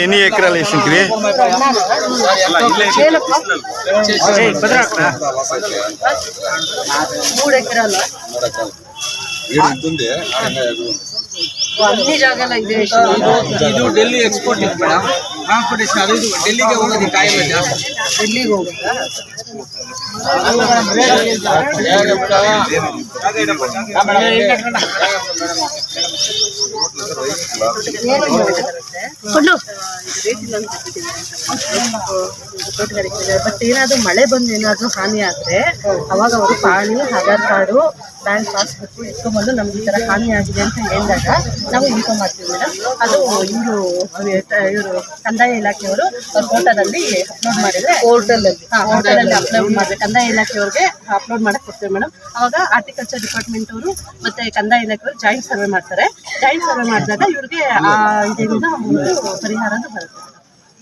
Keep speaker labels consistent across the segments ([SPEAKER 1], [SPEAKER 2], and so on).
[SPEAKER 1] Any
[SPEAKER 2] ಅన్ని ಜಾಗ ಎಲ್ಲ ಇದೆ
[SPEAKER 3] ಇದು ಡೆಲ್ಲಿ ಎಕ್ಸ್ಪೋರ್ಟ್ ಇದೆ ಮೇಡಮ್. ಕಾಂಪಿಟೇಷನ್ ಅದು ಇದು ಡೆಲ್ಲಿಗೆ ಹೋಗೋದು ಕಾಯಿಲ್ಲ ಜಾಸ್ತಿ.
[SPEAKER 2] ಡೆಲ್ಲಿಗೆ ಹೋಗುತ್ತಾ ಕೊಂಡು ಬಟ್ ಏನಾದ್ರೂ ಮಳೆ ಬಂದು ಏನಾದ್ರು ಹಾನಿ ಆದ್ರೆ ಅವಾಗ ಅವರು ಪಾಣಿ ಆಧಾರ್ ಕಾರ್ಡು ಬ್ಯಾಂಕ್ ಪಾಸ್ಬುಕ್ ಇಟ್ಕೊಂಡ್ಬಂದು ನಮ್ಗೆ ಈ ತರ ಹಾನಿ ಆಗಿದೆ ಅಂತ ಹೇಳಿದಾಗ ನಾವು ಇನ್ಫಾರ್ಮ್ ಮಾಡ್ತೀವಿ ಮೇಡಮ್. ಅದು ಇವರು ಇವರು ಕಂದಾಯ ಇಲಾಖೆಯವರು ಅವ್ರ ಫೋಟೋದಲ್ಲಿ ಅಪ್ಲೋಡ್ ಮಾಡಿದ್ರೆ ಪೋರ್ಟಲ್ ಅಲ್ಲಿ. ಅಪ್ಲೋಡ್ ಮಾಡ್ಬೇಕು. ಕಂದಾಯ ಇಲಾಖೆಯವ್ರಿಗೆ ಅಪ್ಲೋಡ್ ಮಾಡಕ್ಕೆ ಕೊಡ್ತೇವೆ ಮೇಡಮ್. ಅವಾಗ ಆರ್ಟಿಕಲ್ಚರ್ ಡಿಪಾರ್ಟ್ಮೆಂಟ್ ಅವರು ಮತ್ತೆ ಕಂದಾಯ ಇಲಾಖೆಯವರು ಜಾಯಿಂಟ್ ಸರ್ವೆ ಮಾಡ್ತಾರೆ. ಜಾಯಿಂಟ್ ಸರ್ವೆ ಮಾಡಿದಾಗ ಇವ್ರಿಗೆ ಆ ಇದರಿಂದ ಒಂದು ಬರುತ್ತೆ.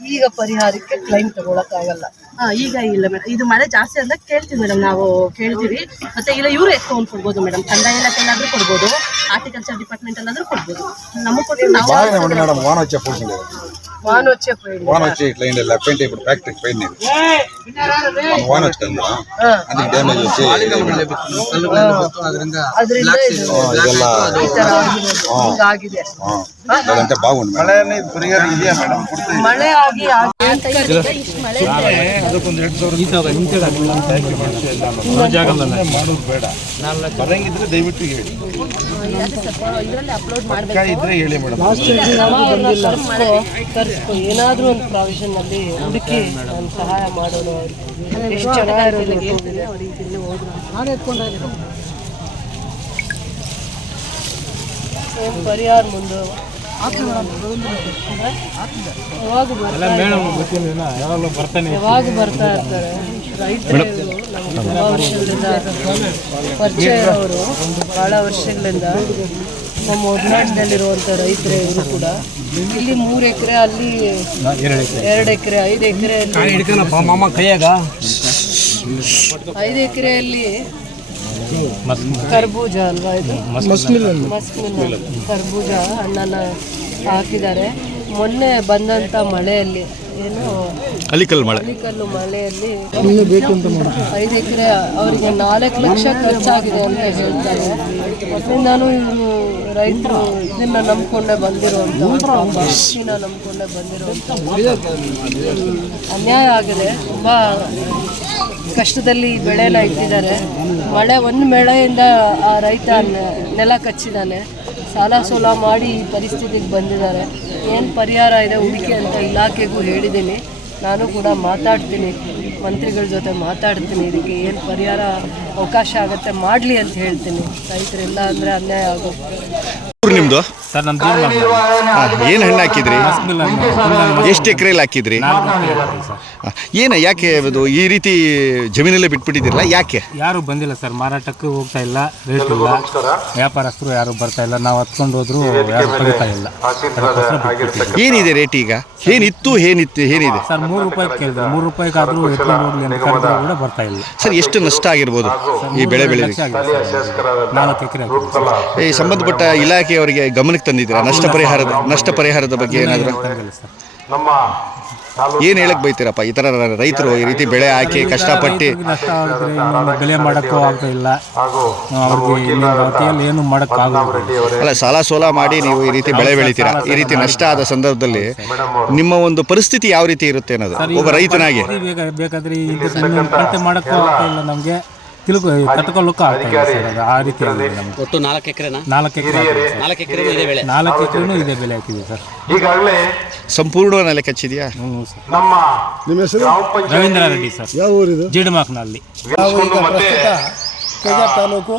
[SPEAKER 2] ಈಗ ಪರಿಹಾರಕ್ಕೆ ಕ್ಲೈಮ್ ತಗೊಳಕ್ಕಾಗಲ್ಲ. ಹಾ ಈಗ ಇಲ್ಲ ಮೇಡಮ್. ಇದು ಮಳೆ ಜಾಸ್ತಿ ಅಂತ ಕೇಳ್ತೀವಿ ಮೇಡಮ್ ನಾವು ಕೇಳ್ತೀವಿ. ಮತ್ತೆ ಇಲ್ಲ ಇವರು ಎತ್ಕೊಂಡು ಕೊಡ್ಬೋದು ಮೇಡಮ್. ಕಂದಾಯ ಇಲಾಖೆಲ್ಲಾದ್ರೂ ಕೊಡ್ಬೋದು. ಆರ್ಟಿಕಲ್ಚರ್ ಡಿಪಾರ್ಟ್ಮೆಂಟ್ ಅಲ್ಲಾದ್ರೂ ಕೊಡ್ಬೋದು. ನಮಗೆ ಕೊಟ್ಟು ನಾವು
[SPEAKER 4] వాన వచ్చే పూడ్చింది
[SPEAKER 2] ವಾನೋಚ್ಚೆ ಪೈಡಿ
[SPEAKER 4] వాన వచ్చి ఇట్లా అయింది ఇలా పెయింట్ ఇప్పుడు ఫ్యాక్టరీకి పోయింది వాన వచ్చి కదా అందుకు డ్యామేజ్ వచ్చి
[SPEAKER 3] ಕಲ್ಲುಗಳೆಲ್ಲ ಬಿತ್ತು ಅದರಿಂದ
[SPEAKER 2] ಅದರಿಂದ ಇದು
[SPEAKER 4] ಇದೆಲ್ಲ
[SPEAKER 2] ಈ ತರ ಆಗಿದೆ. ಹಿಂಗಾಗಿದೆ
[SPEAKER 4] ఆ, లేదంటే బాగుంది మేడం
[SPEAKER 2] ಮಳೆ ಆಗಿ ಆಗಿ ಅಂತ ಈಗ ಇಷ್ಟು ಮಳೆ ಇದೆ. ಇದಾದ್ರೆ ಸ್ವಲ್ಪ ಇದ್ರಲ್ಲಿ ಅಪ್ಲೋಡ್ ಮಾಡಬೇಕು ಕರ್ಸ್ಕೊ ಏನಾದ್ರೂ ಒಂದು ಪ್ರಾವಿಷನ್ ಅಲ್ಲಿ ಹುಡುಕಿ ಒಂದು ಸಹಾಯ ಮಾಡೋಣ ಅವ್ರಿಗೆ. ಎಷ್ಟು ಚೆನ್ನಾಗಿರೋದು ಹೇಳ್ತಿದೆ ಅವ್ರಿಗೆ ಇಲ್ಲಿ ಹೋದ್ರು ಏನ್ ಪರಿಹಾರ ಮುಂದೆ ಯಾವಾಗ ಬರ್ತಾರೆ ಯಾವಾಗ ಬರ್ತಾ ಇರ್ತಾರೆ ತುಂಬಾ ವರ್ಷಗಳಿಂದ ಪರಿಚಯ ಇರೋರು ಬಹಳ ವರ್ಷಗಳಿಂದ ನಮ್ಮ ಒಡನಾಟದಲ್ಲಿರುವಂಥ ರೈತರೇ ಇವರು ಕೂಡ ಇಲ್ಲಿ ಮೂರು ಎಕರೆ ಅಲ್ಲಿ ಎರಡು ಎಕರೆ ಐದು
[SPEAKER 3] ಎಕರೆ
[SPEAKER 2] ಐದು ಎಕರೆಯಲ್ಲಿ ಕರ್ಬೂಜ ಅಲ್ವಾ ಇದು ಮಸ್ಮಿಲ್ ಕರ್ಬೂಜ ಹಣ್ಣನ್ನ ಹಾಕಿದ್ದಾರೆ. ಮೊನ್ನೆ ಬಂದಂತ ಮಳೆಯಲ್ಲಿ ಏನು
[SPEAKER 1] ಅಲಿಕಲ್ ಮಳೆ.
[SPEAKER 2] ಅಲಿಕಲ್ಲು ಮಳೆಯಲ್ಲಿ ಐದು ಎಕರೆ ಅವರಿಗೆ ನಾಲ್ಕು ಲಕ್ಷ ಖರ್ಚಾಗಿದೆ ಅಂತ ಹೇಳ್ತಾರೆ. ಅದರಿಂದಾನು ಇವರು ರೈತರು ಇದನ್ನ ನಂಬ್ಕೊಂಡೇ ಬಂದಿರುವಂತ ಕೃಷಿನ ನಂಬ್ಕೊಂಡೇ ಬಂದಿರುವಂತ ಅನ್ಯಾಯ ಆಗಿದೆ. ತುಂಬಾ ಕಷ್ಟದಲ್ಲಿ ಬೆಳೆನ ಇಟ್ಟಿದ್ದಾರೆ. ಮಳೆ ಒಂದು ಮಳೆಯಿಂದ ಆ ರೈತ ನೆ- ನೆಲ ಕಚ್ಚಿದ್ದಾನೆ ಸಾಲ ಸೋಲ ಮಾಡಿ ಈ ಪರಿಸ್ಥಿತಿಗೆ ಬಂದಿದ್ದಾರೆ. ಏನು ಪರಿಹಾರ ಇದೆ ಹುಡುಕಿ ಅಂತ ಇಲಾಖೆಗೂ ಹೇಳಿದ್ದೀನಿ. ನಾನು ಕೂಡ ಮಾತಾಡ್ತೀನಿ. ಮಂತ್ರಿಗಳ ಜೊತೆ ಮಾತಾಡ್ತೀನಿ. ಇದಕ್ಕೆ ಏನು ಪರಿಹಾರ ಅವಕಾಶ ಆಗುತ್ತೆ ಮಾಡಲಿ ಅಂತ ಹೇಳ್ತೀನಿ. ರೈತರಿಲ್ಲ ಅಂದರೆ ಅನ್ಯಾಯ
[SPEAKER 1] ನಿಮ್ದು?
[SPEAKER 5] ಸರ್ ನಮ್ಮ
[SPEAKER 1] ಏನ್ ಹಣ್ಣು ಹಾಕಿದ್ರಿ? ಎಷ್ಟು ಎಕರೆಯಲ್ಲಿ ಹಾಕಿದ್ರಿ? ಏನು ಏನ ಯಾಕೆ ಅದು ಈ ರೀತಿ ಜಮೀನಲ್ಲೇ ಬಿಟ್ಬಿಟ್ಟಿದ್ದೀರಲ್ಲ ಯಾಕೆ?
[SPEAKER 5] ಯಾರು ಬಂದಿಲ್ಲ ಸರ್ ಮಾರಾಟಕ್ಕೆ ಹೋಗ್ತಾ ಇಲ್ಲ ರೇಟ್ ಇಲ್ಲ. ವ್ಯಾಪಾರಸ್ಥರು ಯಾರು ಬರ್ತಾ ಇಲ್ಲ ನಾವು ಹತ್ಕೊಂಡು ಹೋದ್ರು ಯಾರು ಬರ್ತಾ ಇಲ್ಲ.
[SPEAKER 1] ಏನಿದೆ ರೇಟ್ ಈಗ? ಏನಿತ್ತು ಏನಿತ್ತು ಏನಿದೆ?
[SPEAKER 5] ಸರ್ ಮೂರು ರೂಪಾಯಿ ಕೇಳಿದ್ರೆ. ಮೂರು ರೂಪಾಯಿಗಾದ್ರೂ ಎತ್ಕೊಂಡು ಹೋಗ್ಲಿ ಅಂತ ಕೂಡ ಬರ್ತಾ ಇಲ್ಲ.
[SPEAKER 1] ಸರ್ ಎಷ್ಟು ನಷ್ಟ ಆಗಿರ್ಬೋದು? ಈ ಬೆಳೆ ಬೆಳೆ. ಈ ಸಂಬಂಧಪಟ್ಟ ಇಲಾಖೆಯವರಿಗೆ ಗಮನಕ್ಕೆ ತಂದಿದ್ದೀರಾ? ನಷ್ಟ ಪರಿಹಾರದ ನಷ್ಟ ಪರಿಹಾರದ ಬಗ್ಗೆ ಏನಾದರೂ? ಏನು ಹೇಳಕ್ ಬೈತೀರಪ್ಪ? ಈ ಥರ ರೈತರು ಈ ರೀತಿ ಬೆಳೆ ಹಾಕಿ ಕಷ್ಟಪಟ್ಟು
[SPEAKER 5] ಬೆಳೆ ಮಾಡಕ್ಕೂ ಆಗ್ತಾ ಇಲ್ಲ. ಏನು
[SPEAKER 1] ಅಲ್ಲ ಸಾಲ ಸೋಲ ಮಾಡಿ ನೀವು ಈ ರೀತಿ ಬೆಳೆ ಬೆಳಿತೀರಾ? ಈ ರೀತಿ ನಷ್ಟ ಆದ ಸಂದರ್ಭದಲ್ಲಿ ನಿಮ್ಮ ಒಂದು ಪರಿಸ್ಥಿತಿ ಯಾವ ರೀತಿ ಇರುತ್ತೆ ಅನ್ನೋದು? ಒಬ್ಬ ರೈತನಾಗಿ.
[SPEAKER 5] ಬೇಕಾದ್ರೆ ಮಾಡಕ್ಕೂ ಆಗ್ತಾ ಇಲ್ಲ ನಮಗೆ. ತಿಳ್ಕೊ ತಡ್ಕೊಳ್ಳೋಕ್ಕೂ ಆಗ್ತದೆ ಸರ್ ಅದು ಆ ರೀತಿ ಆಗಿದೆ ನಮ್ಗೆ
[SPEAKER 3] ಒಟ್ಟು ನಾಲ್ಕು ಎಕರೆನಾ
[SPEAKER 5] ನಾಲ್ಕು ಎಕರೆ
[SPEAKER 3] ನಾಲ್ಕು ಎಕರೆ ಇದೆ ಬೆಳೆ.
[SPEAKER 5] ನಾಲ್ಕು ಎಕರೆನೂ ಇದೆ ಬೆಲೆ ಹಾಕಿದೆ ಸರ್.
[SPEAKER 1] ಸಂಪೂರ್ಣ ನೆಲೆ ಕಚ್ಚಿದೆಯಾ?
[SPEAKER 5] ಹ್ಞೂ ಸರ್. ರವೀಂದ್ರ ರೆಡ್ಡಿ ಸರ್. ಯಾವ ಊರಿದು? ಜಿಡ್ಮಾಕ್ನಲ್ಲಿ
[SPEAKER 6] ನಾವು ಈಗ ಪ್ರಸ್ತುತ ಕೆಜಾರ್ ತಾಲೂಕು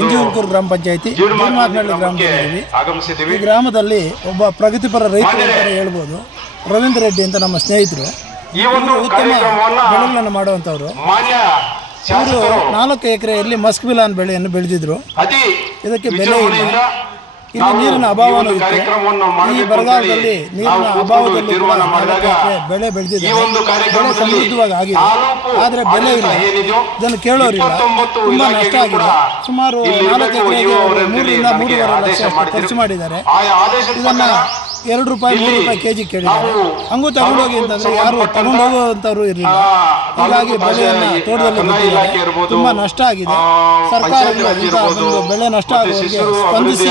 [SPEAKER 6] ಎಂಜೂರ್ಕೂರು ಗ್ರಾಮ ಪಂಚಾಯತಿ ಜೀರ್ಮಾಕ್ನಹಳ್ಳಿ ಗ್ರಾಮದಲ್ಲಿದ್ದೀವಿ ಈ ಗ್ರಾಮದಲ್ಲಿ ಒಬ್ಬ ಪ್ರಗತಿಪರ ರೈತರು ಅಂತಾನೆ ಹೇಳ್ಬೋದು. ರವೀಂದ್ರ ರೆಡ್ಡಿ ಅಂತ ನಮ್ಮ ಸ್ನೇಹಿತರು. ಈ ಒಂದು ಉತ್ತಮ ಬೆಳೆಗಳನ್ನು ಮಾಡುವಂಥವ್ರು. ಇವರು ನಾಲ್ಕು ಎಕರೆಯಲ್ಲಿ ಮಸ್ಕ್ ಬಿಲಾನ್ ಬೆಳೆಯನ್ನು ಬೆಳೆದಿದ್ರು. ಇದಕ್ಕೆ ಬೆಲೆ ಇಲ್ಲ. ಇಲ್ಲಿ ನೀರಿನ ಅಭಾವ ಈ ಬರಗಾಲದಲ್ಲಿ ನೀರಿನ ಅಭಾವದಲ್ಲಿ ಬೆಳೆ ಬೆಳೆದಿದ್ದಾರೆ ಬೆಳೆ ಸಮೃದ್ಧವಾಗಿ ಆಗಿದೆ. ಆದರೆ ಬೆಲೆ ಇಲ್ಲ. ಇದನ್ನು ಕೇಳೋರಿಲ್ಲ. ತುಂಬ ನಷ್ಟ ಆಗಿದೆ. ಸುಮಾರು ನಾಲ್ಕು ಎಕರೆಗೆ ಮೂರರಿಂದ ಮೂರುವರೆ ಲಕ್ಷ ಖರ್ಚು ಮಾಡಿದ್ದಾರೆ. ಇದನ್ನ ಎರಡು ರೂಪಾಯಿ ಮೂರು ರೂಪಾಯಿ ಕೆ ಜಿ ಕೇಳಿದ್ದಾರೆ ಹಂಗೂ ತಗೊಂಡೋಗಿ ಅಂತಂದ್ರೆ ಯಾರು ತಗೊಂಡೋಗುವಂತವ್ರು ಇರಲಿಲ್ಲ. ಹೀಗಾಗಿ ಬೆಳೆಯನ್ನ ತೋಟದಲ್ಲಿ ತುಂಬಾ ನಷ್ಟ ಆಗಿದೆ. ಸರ್ಕಾರಗಳು ಇಂಥ ಒಂದು ಬೆಳೆ ನಷ್ಟ ಆಗೋರಿಗೆ ಸ್ಪಂದಿಸಿ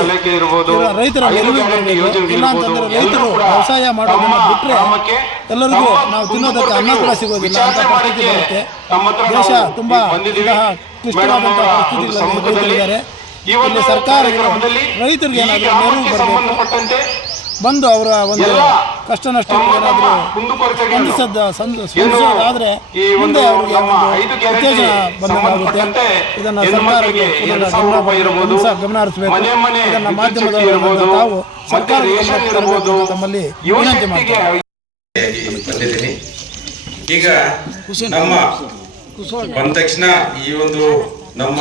[SPEAKER 6] ರೈತರ ನೆರವಿಗೆ ಬರಬೇಕು. ಇಲ್ಲ ಅಂತಂದ್ರೆ ರೈತರು ವ್ಯವಸಾಯ ಮಾಡೋದನ್ನ ಬಿಟ್ಟರೆ ಎಲ್ಲರಿಗೂ ನಾವು ತಿನ್ನೋದಕ್ಕೆ ಅನ್ನ ಕೂಡ ಸಿಗೋದಿಲ್ಲ ಅಂತ ಪರಿಸ್ಥಿತಿ ಬರುತ್ತೆ. ದೇಶ ತುಂಬಾ ಇಂತಹ ಕ್ಲಿಷ್ಟವಾದಂಥ ಪರಿಸ್ಥಿತಿಗಳಲ್ಲಿ ರೈತರಿದ್ದಾರೆ ಇಲ್ಲಿ ಸರ್ಕಾರಗಳು ರೈತರಿಗೆ ಏನಾದರೂ ನೆರವು ಬರಬೇಕು. ಬಂದು ಅವರ ಒಂದು ಕಷ್ಟ ನಷ್ಟ ಏನಾದರೂ ಸ್ಪಂದಿಸದ ಸ್ಪಂದಿಸೋದಾದ್ರೆ ಮುಂದೆ ಅವರಿಗೆ ಒಂದು ಉತ್ತೇಜನ ಬಂದಂತಾಗುತ್ತೆ. ಇದನ್ನ ಸರ್ಕಾರಕ್ಕೆ ಇದನ್ನು ಗಮನ ಹರಿಸಬೇಕು. ಇದನ್ನ ಮಾಧ್ಯಮದವರು ತಾವು ಸರ್ಕಾರ ತಮ್ಮಲ್ಲಿ ವಿನಂತಿ ಮಾಡ್ತಾರೆ.
[SPEAKER 7] ಈಗ ನಮ್ಮ ಬಂದ ತಕ್ಷಣ ಈ ಒಂದು ನಮ್ಮ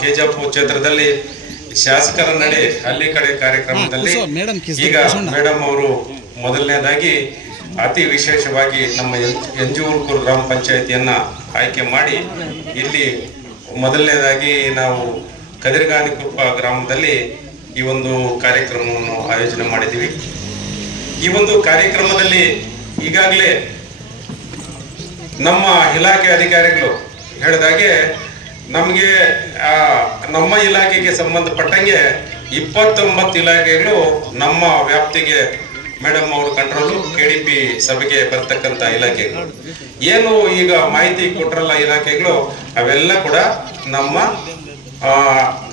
[SPEAKER 7] ಕೆಜಿಎಫ್ ಕ್ಷೇತ್ರದಲ್ಲಿ ಶಾಸಕರ ನಡೆ ಹಳ್ಳಿ ಕಡೆ ಕಾರ್ಯಕ್ರಮದಲ್ಲಿ ಈಗ ಮೇಡಮ್ ಅವರು ಮೊದಲನೇದಾಗಿ ಅತಿ ವಿಶೇಷವಾಗಿ ನಮ್ಮ ಎಂಜೂರ್ಕೂರು ಗ್ರಾಮ ಪಂಚಾಯತಿಯನ್ನ ಆಯ್ಕೆ ಮಾಡಿ ಇಲ್ಲಿ ಮೊದಲನೇದಾಗಿ ನಾವು ಕದಿರ್ಗಾನಿಕೊಪ್ಪ ಗ್ರಾಮದಲ್ಲಿ ಈ ಒಂದು ಕಾರ್ಯಕ್ರಮವನ್ನು ಆಯೋಜನೆ ಮಾಡಿದ್ದೀವಿ. ಈ ಒಂದು ಕಾರ್ಯಕ್ರಮದಲ್ಲಿ ಈಗಾಗಲೇ ನಮ್ಮ ಇಲಾಖೆ ಅಧಿಕಾರಿಗಳು ಹೇಳಿದಾಗೆ ನಮಗೆ ನಮ್ಮ ಇಲಾಖೆಗೆ ಸಂಬಂಧಪಟ್ಟಂಗೆ ಇಪ್ಪತ್ತೊಂಬತ್ತು ಇಲಾಖೆಗಳು ನಮ್ಮ ವ್ಯಾಪ್ತಿಗೆ ಮೇಡಮ್ ಅವ್ರ ಕಂಟ್ರೋಲು ಕೆ ಡಿ ಪಿ ಸಭೆಗೆ ಬರ್ತಕ್ಕಂಥ ಇಲಾಖೆಗಳು. ಏನು ಈಗ ಮಾಹಿತಿ ಕೊಟ್ರಲ್ಲ ಇಲಾಖೆಗಳು, ಅವೆಲ್ಲ ಕೂಡ ನಮ್ಮ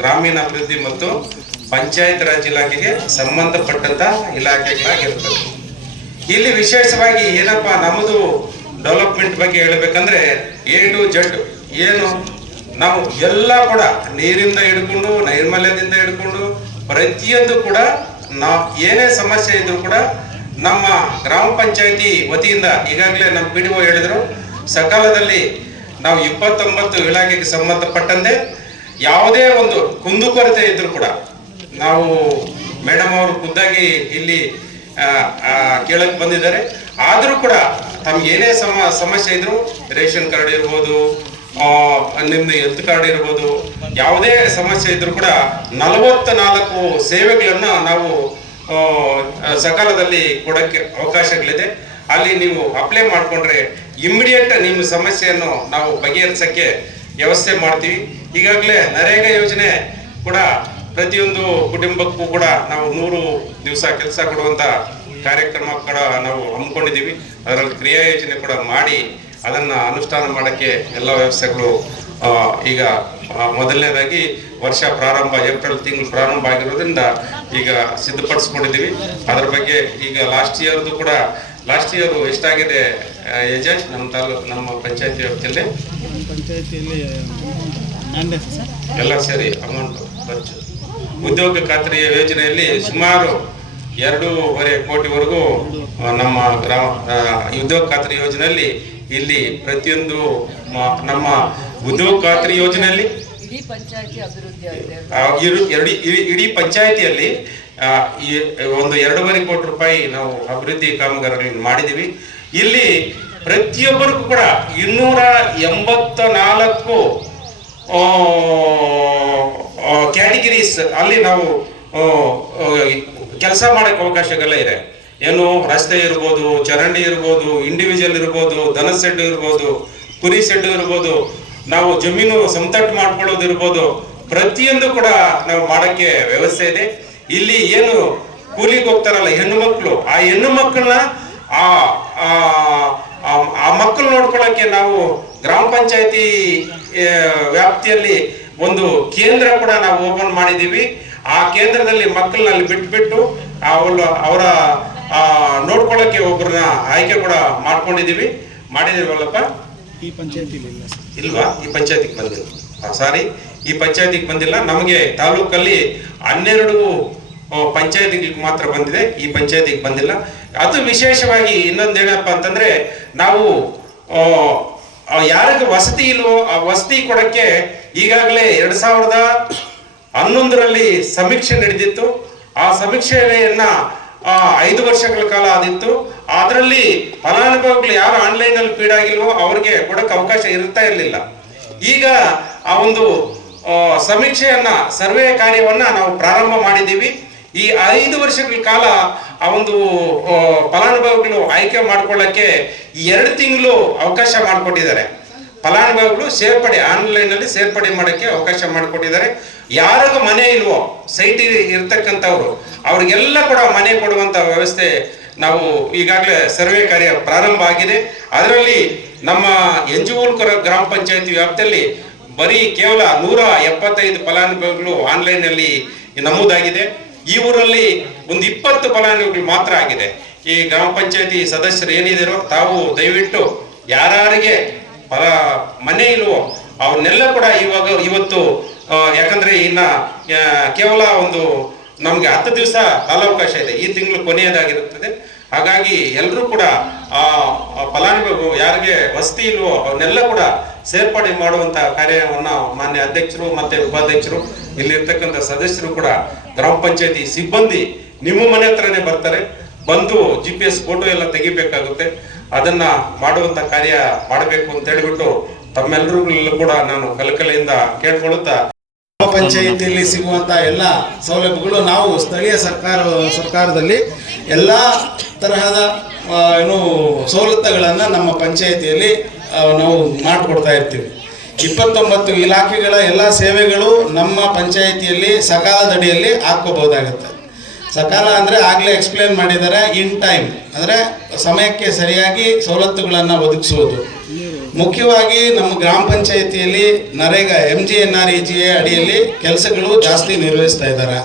[SPEAKER 7] ಗ್ರಾಮೀಣಾಭಿವೃದ್ಧಿ ಮತ್ತು ಪಂಚಾಯತ್ ರಾಜ್ ಇಲಾಖೆಗೆ ಸಂಬಂಧಪಟ್ಟಂತ ಇಲಾಖೆಗಳಾಗಿರ್ತವೆ. ಇಲ್ಲಿ ವಿಶೇಷವಾಗಿ ಏನಪ್ಪಾ, ನಮ್ಮದು ಡೆವಲಪ್ಮೆಂಟ್ ಬಗ್ಗೆ ಹೇಳಬೇಕಂದ್ರೆ ಎ ಟು ಜಡ್ ಏನು ನಾವು ಎಲ್ಲ ಕೂಡ ನೀರಿಂದ ಹಿಡ್ಕೊಂಡು ನೈರ್ಮಲ್ಯದಿಂದ ಹಿಡ್ಕೊಂಡು ಪ್ರತಿಯೊಂದು ಕೂಡ ನಾವು ಏನೇ ಸಮಸ್ಯೆ ಇದ್ರೂ ಕೂಡ ನಮ್ಮ ಗ್ರಾಮ ಪಂಚಾಯತಿ ವತಿಯಿಂದ ಈಗಾಗಲೇ ನಮ್ಮ ಪಿ ಡಿ ಒ ಹೇಳಿದ್ರು ಸಕಾಲದಲ್ಲಿ ನಾವು ಇಪ್ಪತ್ತೊಂಬತ್ತು ಇಲಾಖೆಗೆ ಸಂಬಂಧಪಟ್ಟಂತೆ ಯಾವುದೇ ಒಂದು ಕುಂದುಕೊರತೆ ಇದ್ರೂ ಕೂಡ ನಾವು ಮೇಡಮ್ ಅವರು ಖುದ್ದಾಗಿ ಇಲ್ಲಿ ಆ, ಆ, ಕೇಳಕ್ ಬಂದಿದ್ದಾರೆ. ಆದರೂ ಕೂಡ ತಮ್ಗೆ ಏನೇ ಸಮ ಸಮಸ್ಯೆ ಇದ್ರು ರೇಷನ್ ಕಾರ್ಡ್ ಇರ್ಬೋದು ನಿಮ್ದು ಹೆಲ್ತ್ ಕಾರ್ಡ್ ಇರ್ಬೋದು, ಯಾವುದೇ ಸಮಸ್ಯೆ ಇದ್ರೂ ಕೂಡ ನಲವತ್ತ ನಾಲ್ಕು ಸೇವೆಗಳನ್ನ ನಾವು ಸಕಾಲದಲ್ಲಿ ಕೊಡಕ್ಕೆ ಅವಕಾಶಗಳಿದೆ. ಅಲ್ಲಿ ನೀವು ಅಪ್ಲೈ ಮಾಡಿಕೊಂಡ್ರೆ ಇಮಿಡಿಯೇಟ್ ನಿಮ್ಮ ಸಮಸ್ಯೆಯನ್ನು ನಾವು ಬಗೆಹರಿಸಕ್ಕೆ ವ್ಯವಸ್ಥೆ ಮಾಡ್ತೀವಿ. ಈಗಾಗಲೇ ನರೇಗಾ ಯೋಜನೆ ಕೂಡ ಪ್ರತಿಯೊಂದು ಕುಟುಂಬಕ್ಕೂ ಕೂಡ ನಾವು ನೂರು ದಿವಸ ಕೆಲಸ ಕೊಡುವಂತ ಕಾರ್ಯಕ್ರಮ ಕೂಡ ನಾವು ಹಮ್ಮಿಕೊಂಡಿದ್ದೀವಿ. ಅದರಲ್ಲಿ ಕ್ರಿಯಾ ಯೋಜನೆ ಕೂಡ ಮಾಡಿ ಅದನ್ನ ಅನುಷ್ಠಾನ ಮಾಡಕ್ಕೆ ಎಲ್ಲ ವ್ಯವಸ್ಥೆಗಳು ಈಗ ಮೊದಲನೇದಾಗಿ ವರ್ಷ ಪ್ರಾರಂಭ ಏಪ್ರಿಲ್ ತಿಂಗಳು ಪ್ರಾರಂಭ ಆಗಿರೋದ್ರಿಂದ ಈಗ ಸಿದ್ಧಪಡಿಸ್ಕೊಂಡಿದ್ದೀವಿ. ಅದರ ಬಗ್ಗೆ ಈಗ ಲಾಸ್ಟ್ ಇಯರ್ದು ಕೂಡ ಲಾಸ್ಟ್ ಇಯರ್ ಎಷ್ಟಾಗಿದೆ ಏಜೆಂಟ್ ನಮ್ಮ ತಾಲೂಕು ನಮ್ಮ ಪಂಚಾಯತಿ ವ್ಯಾಪ್ತಿಯಲ್ಲಿ? ಎಲ್ಲ ಸರಿ ಅಮೌಂಟ್ ಖರ್ಚು ಉದ್ಯೋಗ ಖಾತ್ರಿಯ ಯೋಜನೆಯಲ್ಲಿ ಸುಮಾರು ಎರಡೂವರೆ ಕೋಟಿವರೆಗೂ ನಮ್ಮ ಗ್ರಾಮ ಉದ್ಯೋಗ ಖಾತ್ರಿ ಯೋಜನೆಯಲ್ಲಿ ಇಲ್ಲಿ ಪ್ರತಿಯೊಂದು ನಮ್ಮ ಉದ್ಯೋಗ ಖಾತ್ರಿ ಯೋಜನೆಯಲ್ಲಿ
[SPEAKER 2] ಇಡೀ
[SPEAKER 7] ಪಂಚಾಯತಿಯಲ್ಲಿ ಒಂದು ಎರಡೂವರೆ ಕೋಟಿ ರೂಪಾಯಿ ನಾವು ಅಭಿವೃದ್ಧಿ ಕಾಮಗಾರಿಗಳನ್ನು ಮಾಡಿದೀವಿ ಇಲ್ಲಿ ಪ್ರತಿಯೊಬ್ಬರಿಗೂ ಕೂಡ ಇನ್ನೂರ ಎಂಬತ್ತ ನಾಲ್ಕು ಕ್ಯಾಟಗಿರೀಸ್ ಅಲ್ಲಿ ನಾವು ಕೆಲಸ ಮಾಡಕ್ಕೆ ಅವಕಾಶಗಳೇ ಇದೆ. ಏನು ರಸ್ತೆ ಇರ್ಬೋದು, ಚರಂಡಿ ಇರ್ಬೋದು ಇಂಡಿವಿಜುವಲ್ ಇರ್ಬೋದು ದನ ಸೆಡ್ ಇರ್ಬೋದು, ಕುರಿ ಸೆಡ್ ಇರ್ಬೋದು, ನಾವು ಜಮೀನು ಸಮತಟ್ಟು ಮಾಡ್ಕೊಳ್ಳೋದು ಇರ್ಬೋದು, ಪ್ರತಿಯೊಂದು ಕೂಡ ನಾವು ಮಾಡೋಕ್ಕೆ ವ್ಯವಸ್ಥೆ ಇದೆ. ಇಲ್ಲಿ ಏನು ಕೂಲಿಗೆ ಹೋಗ್ತಾರಲ್ಲ ಹೆಣ್ಣು ಮಕ್ಕಳು ಆ ಹೆಣ್ಣು ಮಕ್ಕಳನ್ನ ಆ, ಆ- ಮಕ್ಕಳು ನೋಡ್ಕೊಳ್ಳೋಕೆ ನಾವು ಗ್ರಾಮ ಪಂಚಾಯತಿ ವ್ಯಾಪ್ತಿಯಲ್ಲಿ ಒಂದು ಕೇಂದ್ರ ಕೂಡ ನಾವು ಓಪನ್ ಮಾಡಿದ್ದೀವಿ. ಆ ಕೇಂದ್ರದಲ್ಲಿ ಮಕ್ಕಳನ್ನ ಅಲ್ಲಿ ಬಿಟ್ಬಿಟ್ಟು ಅವರ ಆ, ನೋಡ್ಕೊಳ್ಳೋಕೆ ಒಬ್ಬರನ್ನ ಆಯ್ಕೆ ಕೂಡ ಮಾಡ್ಕೊಂಡಿದ್ದೀವಿ. ಮಾಡಿದಿವಲ್ಲಪ್ಪ
[SPEAKER 6] ಈ ಪಂಚಾಯತಿ
[SPEAKER 7] ಇಲ್ವಾ? ಈ ಪಂಚಾಯತಿಗೆ ಬಂದಿಲ್ಲ. ಸಾರಿ. ಈ ಪಂಚಾಯತಿಗೆ ಬಂದಿಲ್ಲ. ನಮಗೆ ತಾಲೂಕಲ್ಲಿ ಹನ್ನೆರಡು ಪಂಚಾಯತಿಗಳಿಗೆ ಮಾತ್ರ ಬಂದಿದೆ. ಈ ಪಂಚಾಯತಿಗೆ ಬಂದಿಲ್ಲ. ಅದು ವಿಶೇಷವಾಗಿ ಇನ್ನೊಂದೇನಪ್ಪ ಅಂತಂದ್ರೆ ನಾವು ಯಾರಿಗೆ ವಸತಿ ಇಲ್ವೋ ಆ ವಸತಿ ಕೊಡಕ್ಕೆ ಈಗಾಗಲೇ ಎರಡ್ ಸಾವಿರದ ಹನ್ನೊಂದರಲ್ಲಿ ಸಮೀಕ್ಷೆ ನಡೆದಿತ್ತು. ಆ ಸಮೀಕ್ಷೆಯನ್ನ ಆ, ಐದು ವರ್ಷಗಳ ಕಾಲ ಆದಿತ್ತು. ಅದರಲ್ಲಿ ಫಲಾನುಭವಿಗಳು ಯಾರು ಆನ್ಲೈನ್ ಅಲ್ಲಿ ಫೀಡ್ ಆಗಿಲ್ವೋ ಅವ್ರಿಗೆ ಕೊಡಕ್ಕೆ ಅವಕಾಶ ಇರ್ತಾ ಇರಲಿಲ್ಲ. ಈಗ ಆ ಒಂದು ಸಮೀಕ್ಷೆಯನ್ನ ಸರ್ವೆ ಕಾರ್ಯವನ್ನ ನಾವು ಪ್ರಾರಂಭ ಮಾಡಿದ್ದೀವಿ. ಈ ಐದು ವರ್ಷಗಳ ಕಾಲ ಆ ಒಂದು ಫಲಾನುಭವಿಗಳು ಆಯ್ಕೆ ಮಾಡ್ಕೊಳ್ಳಕ್ಕೆ ಎರಡು ತಿಂಗಳು ಅವಕಾಶ ಮಾಡಿಕೊಟ್ಟಿದ್ದಾರೆ. ಫಲಾನುಭವಿಗಳು ಸೇರ್ಪಡೆ ಆನ್ಲೈನ್ ಅಲ್ಲಿ ಸೇರ್ಪಡೆ ಮಾಡೋಕ್ಕೆ ಅವಕಾಶ ಮಾಡಿಕೊಟ್ಟಿದ್ದಾರೆ. ಯಾರಿಗೂ ಮನೆ ಇಲ್ವೋ, ಸೈಟ್ ಇರ್ತಕ್ಕಂಥವ್ರು, ಅವ್ರಿಗೆಲ್ಲ ಕೂಡ ಮನೆ ಕೊಡುವಂತ ವ್ಯವಸ್ಥೆ ನಾವು ಈಗಾಗಲೇ ಸರ್ವೆ ಕಾರ್ಯ ಪ್ರಾರಂಭ ಆಗಿದೆ. ಅದರಲ್ಲಿ ನಮ್ಮ ಎಂಜುವಲ್ಕರ ಗ್ರಾಮ ಪಂಚಾಯತಿ ವ್ಯಾಪ್ತಿಯಲ್ಲಿ ಬರೀ ಕೇವಲ ನೂರ ಎಪ್ಪತ್ತೈದು ಫಲಾನುಭವಿಗಳು ಆನ್ಲೈನ್ ಅಲ್ಲಿ ನಮೂದಾಗಿದೆ. ಈ ಊರಲ್ಲಿ ಒಂದು ಇಪ್ಪತ್ತು ಫಲಾನುಭವಿಗಳು ಮಾತ್ರ ಆಗಿದೆ. ಈ ಗ್ರಾಮ ಪಂಚಾಯತಿ ಸದಸ್ಯರು ಏನಿದಾರೋ ತಾವು ದಯವಿಟ್ಟು ಯಾರಿಗೆ ಫಲ ಮನೆ ಇಲ್ವೋ ಅವನ್ನೆಲ್ಲ ಕೂಡ ಇವಾಗ ಇವತ್ತು ಯಾಕಂದ್ರೆ ಇನ್ನ ಕೇವಲ ಒಂದು ನಮ್ಗೆ ಹತ್ತು ದಿವಸ ಕಾಲಾವಕಾಶ ಇದೆ, ಈ ತಿಂಗಳು ಕೊನೆಯದಾಗಿರುತ್ತದೆ. ಹಾಗಾಗಿ ಎಲ್ಲರೂ ಕೂಡ ಆ ಫಲಾನುಭವಿ ಯಾರಿಗೆ ವಸತಿ ಇಲ್ವೋ ಅವನ್ನೆಲ್ಲ ಕೂಡ ಸೇರ್ಪಡೆ ಮಾಡುವಂತ ಕಾರ್ಯವನ್ನ ಮಾನ್ಯ ಅಧ್ಯಕ್ಷರು ಮತ್ತೆ ಉಪಾಧ್ಯಕ್ಷರು, ಇಲ್ಲಿರ್ತಕ್ಕಂಥ ಸದಸ್ಯರು ಕೂಡ ಗ್ರಾಮ ಪಂಚಾಯತಿ ಸಿಬ್ಬಂದಿ ನಿಮ್ಮ ಮನೆ ಹತ್ರನೇ ಬರ್ತಾರೆ. ಬಂದು ಜಿ ಪಿ ಎಸ್ ಫೋಟೋ ಎಲ್ಲ ತೆಗಿಬೇಕಾಗುತ್ತೆ. ಅದನ್ನ ಮಾಡುವಂತ ಕಾರ್ಯ ಮಾಡಬೇಕು ಅಂತ ಹೇಳಿಬಿಟ್ಟು ತಮ್ಮೆಲ್ಲರೂ ಕೂಡ ನಾನು ಕಲಕಲೆಯಿಂದ ಕೇಳ್ಕೊಳ್ಳುತ್ತಾ.
[SPEAKER 8] ಗ್ರಾಮ ಪಂಚಾಯಿತಿಯಲ್ಲಿ ಸಿಗುವಂಥ ಎಲ್ಲ ಸೌಲಭ್ಯಗಳು ನಾವು ಸ್ಥಳೀಯ ಸರ್ಕಾರ, ಸರ್ಕಾರದಲ್ಲಿ ಎಲ್ಲ ತರಹದ ಏನು ಸವಲತ್ತುಗಳನ್ನು ನಮ್ಮ ಪಂಚಾಯಿತಿಯಲ್ಲಿ ನಾವು ಮಾಡಿಕೊಡ್ತಾ ಇರ್ತೀವಿ. ಇಪ್ಪತ್ತೊಂಬತ್ತು ಇಲಾಖೆಗಳ ಎಲ್ಲ ಸೇವೆಗಳು ನಮ್ಮ ಪಂಚಾಯಿತಿಯಲ್ಲಿ ಸಕಾಲದಡಿಯಲ್ಲಿ ಹಾಕ್ಕೋಬಹುದಾಗುತ್ತೆ. ಸಕಾಲ ಅಂದರೆ ಆಗಲೇ ಎಕ್ಸ್ಪ್ಲೇನ್ ಮಾಡಿದ್ದಾರೆ ಇನ್ ಟೈಮ್ ಅಂದರೆ ಸಮಯಕ್ಕೆ ಸರಿಯಾಗಿ ಸವಲತ್ತುಗಳನ್ನು ಒದಗಿಸುವುದು. ಮುಖ್ಯವಾಗಿ ನಮ್ಮ ಗ್ರಾಮ ಪಂಚಾಯಿತಿಯಲ್ಲಿ NREGA M G N R E G A ಅಡಿಯಲ್ಲಿ ಕೆಲಸಗಳು ಜಾಸ್ತಿ ನಿರ್ವಹಿಸ್ತಾ ಇದ್ದಾರೆ.